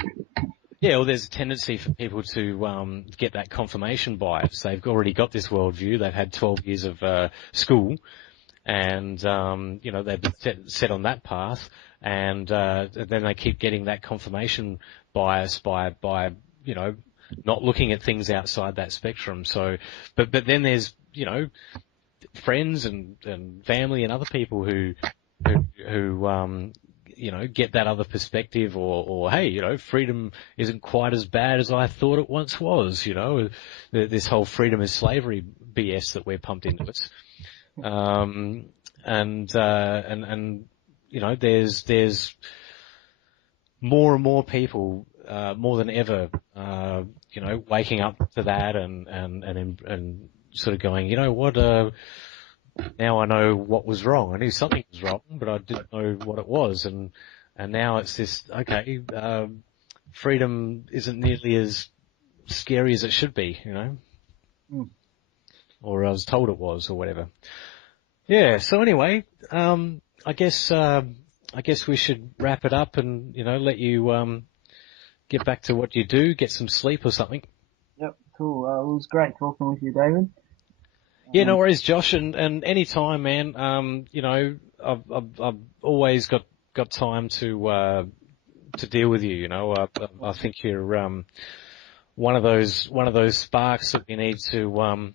Yeah, well, there's a tendency for people to get that confirmation bias. They've already got this worldview. They've had 12 years of school, and they've been set on that path, and then they keep getting that confirmation bias by not looking at things outside that spectrum. So, but then there's friends and family and other people who get that other perspective, or hey, freedom isn't quite as bad as I thought it once was. This whole freedom is slavery BS that we're pumped into us. There's more and more people, more than ever, waking up to that and sort of going, what, now I know what was wrong. I knew something was wrong, but I didn't know what it was. And now it's this, okay, freedom isn't nearly as scary as it should be, or I was told it was, or whatever. Yeah. So anyway, I guess we should wrap it up and, let you, get back to what you do, get some sleep or something. Yep. Cool. It was great talking with you, David. Yeah, no worries, Josh, and any time, man. I've always got time to deal with you. I think you're one of those sparks that we need to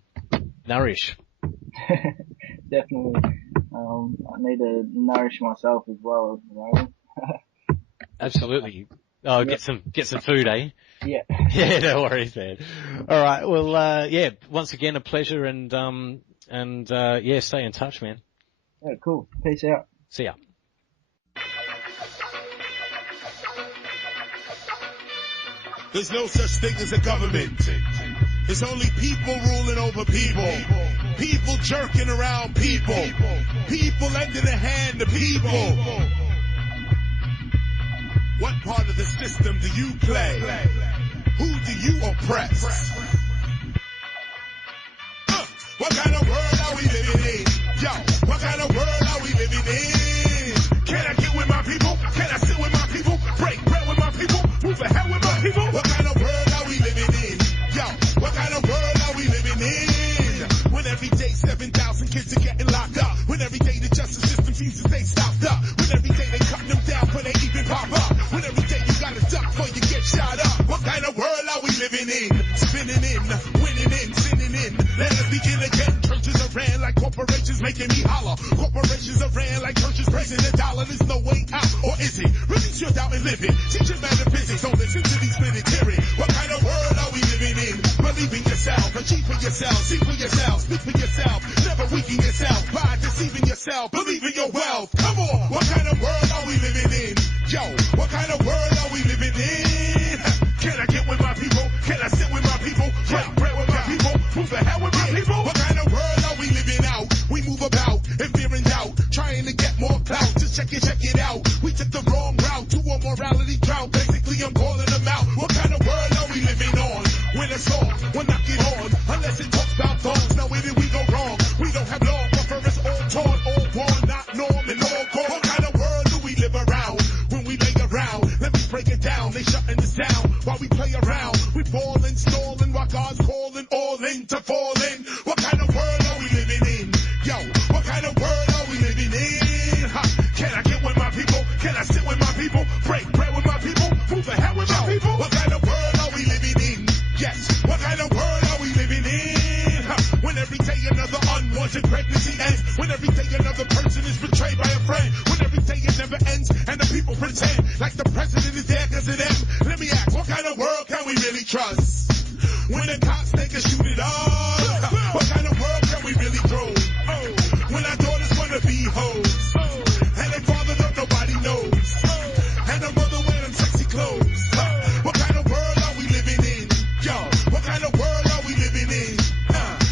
nourish. Definitely. I need to nourish myself as well at the moment. Absolutely. Oh, yep. Get some food, eh? Yeah. Yeah, no worries, man. All right. Well, yeah, once again, a pleasure, and yeah, stay in touch, man. Yeah, cool. Peace out. See ya. There's no such thing as a government. It's only people ruling over people. People jerking around people. People lending a hand to people. What part of the system do you play? Who do you oppress? What kind of world are we living in? Yo, what kind of world are we living in? Can I get with my people? Can I sit with my people? Break bread with my people? Move ahead with my people? What kind of world are we living in? Yo, what kind of pop up. When every day you gotta duck before you get shot up. What kind of world are we living in? Spinning in, winning in, sinning in. Let us begin again. Churches are ran like corporations making me holler. Corporations are ran like churches praising the dollar. There's no way out, or is it? Release your doubt and live it. Teach your metaphysics, don't listen to these minute theory. What kind of world are we living in? Believe in yourself, achieve for yourself, see for yourself, speak for yourself. Never weaken yourself by deceiving yourself. Believe in your wealth. Come on, what kind of world are we living in? Yo, what kind of world are we living in? Can I get with my people? Can I sit with my people? Break bread with my people? Move the hell with my people? What kind of world are we living out? We move about and fear and doubt, trying to get more clout. Just check it out. We took the wrong route to a morality drought. Basically, I'm calling them out. What kind of world are we living on? When it's on, we'll knock it on. Unless it talks about thongs, now where did we go wrong? We don't have law, but for us all torn, all born, not norm and all gone. What kind of world do we live around? When we lay around, let me break it down. They shutting us down while we play around. We falling, stalling while God's calling all in to fall in. What kind of world are we living in? Yo, what kind of world are we living in? Ha, can I get with my people? Can I sit with my people? Break bread with my people? Move the hell with my people? What kind of world are we living in? Yes, what kind of world are we living in? Ha, when every day another unwanted pregnancy ends. When every day another person is betrayed by a friend. When every day it never ends and the people pretend like the president is there because of them. Let me ask, what kind of world can we really trust? When the cops take a shoot it up, what kind of world can we really throw? Oh, when our daughters wanna be hoes, and their father don't nobody knows, and their mother wear them sexy clothes. What kind of world are we living in? Yo, what kind of world are we living in?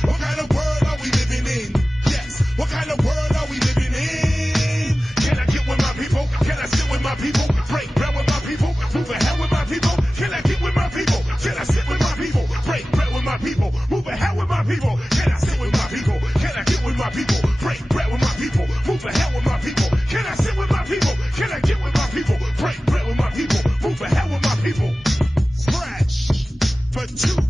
What kind of world are we living in? Yes, what kind of world are we living in? Can I get with my people? Can I sit with my people? Break bread with my people? Move ahead with my people? Can I get with my people? Can I sit with my people? Break bread with my people? Move ahead with my people? Can I sit with my people? Can I get with my people? Break bread with my people? Move ahead with my people? Can I sit with my people? Can I get with my people? Break bread with my people? Move ahead with my people? Scratch for two.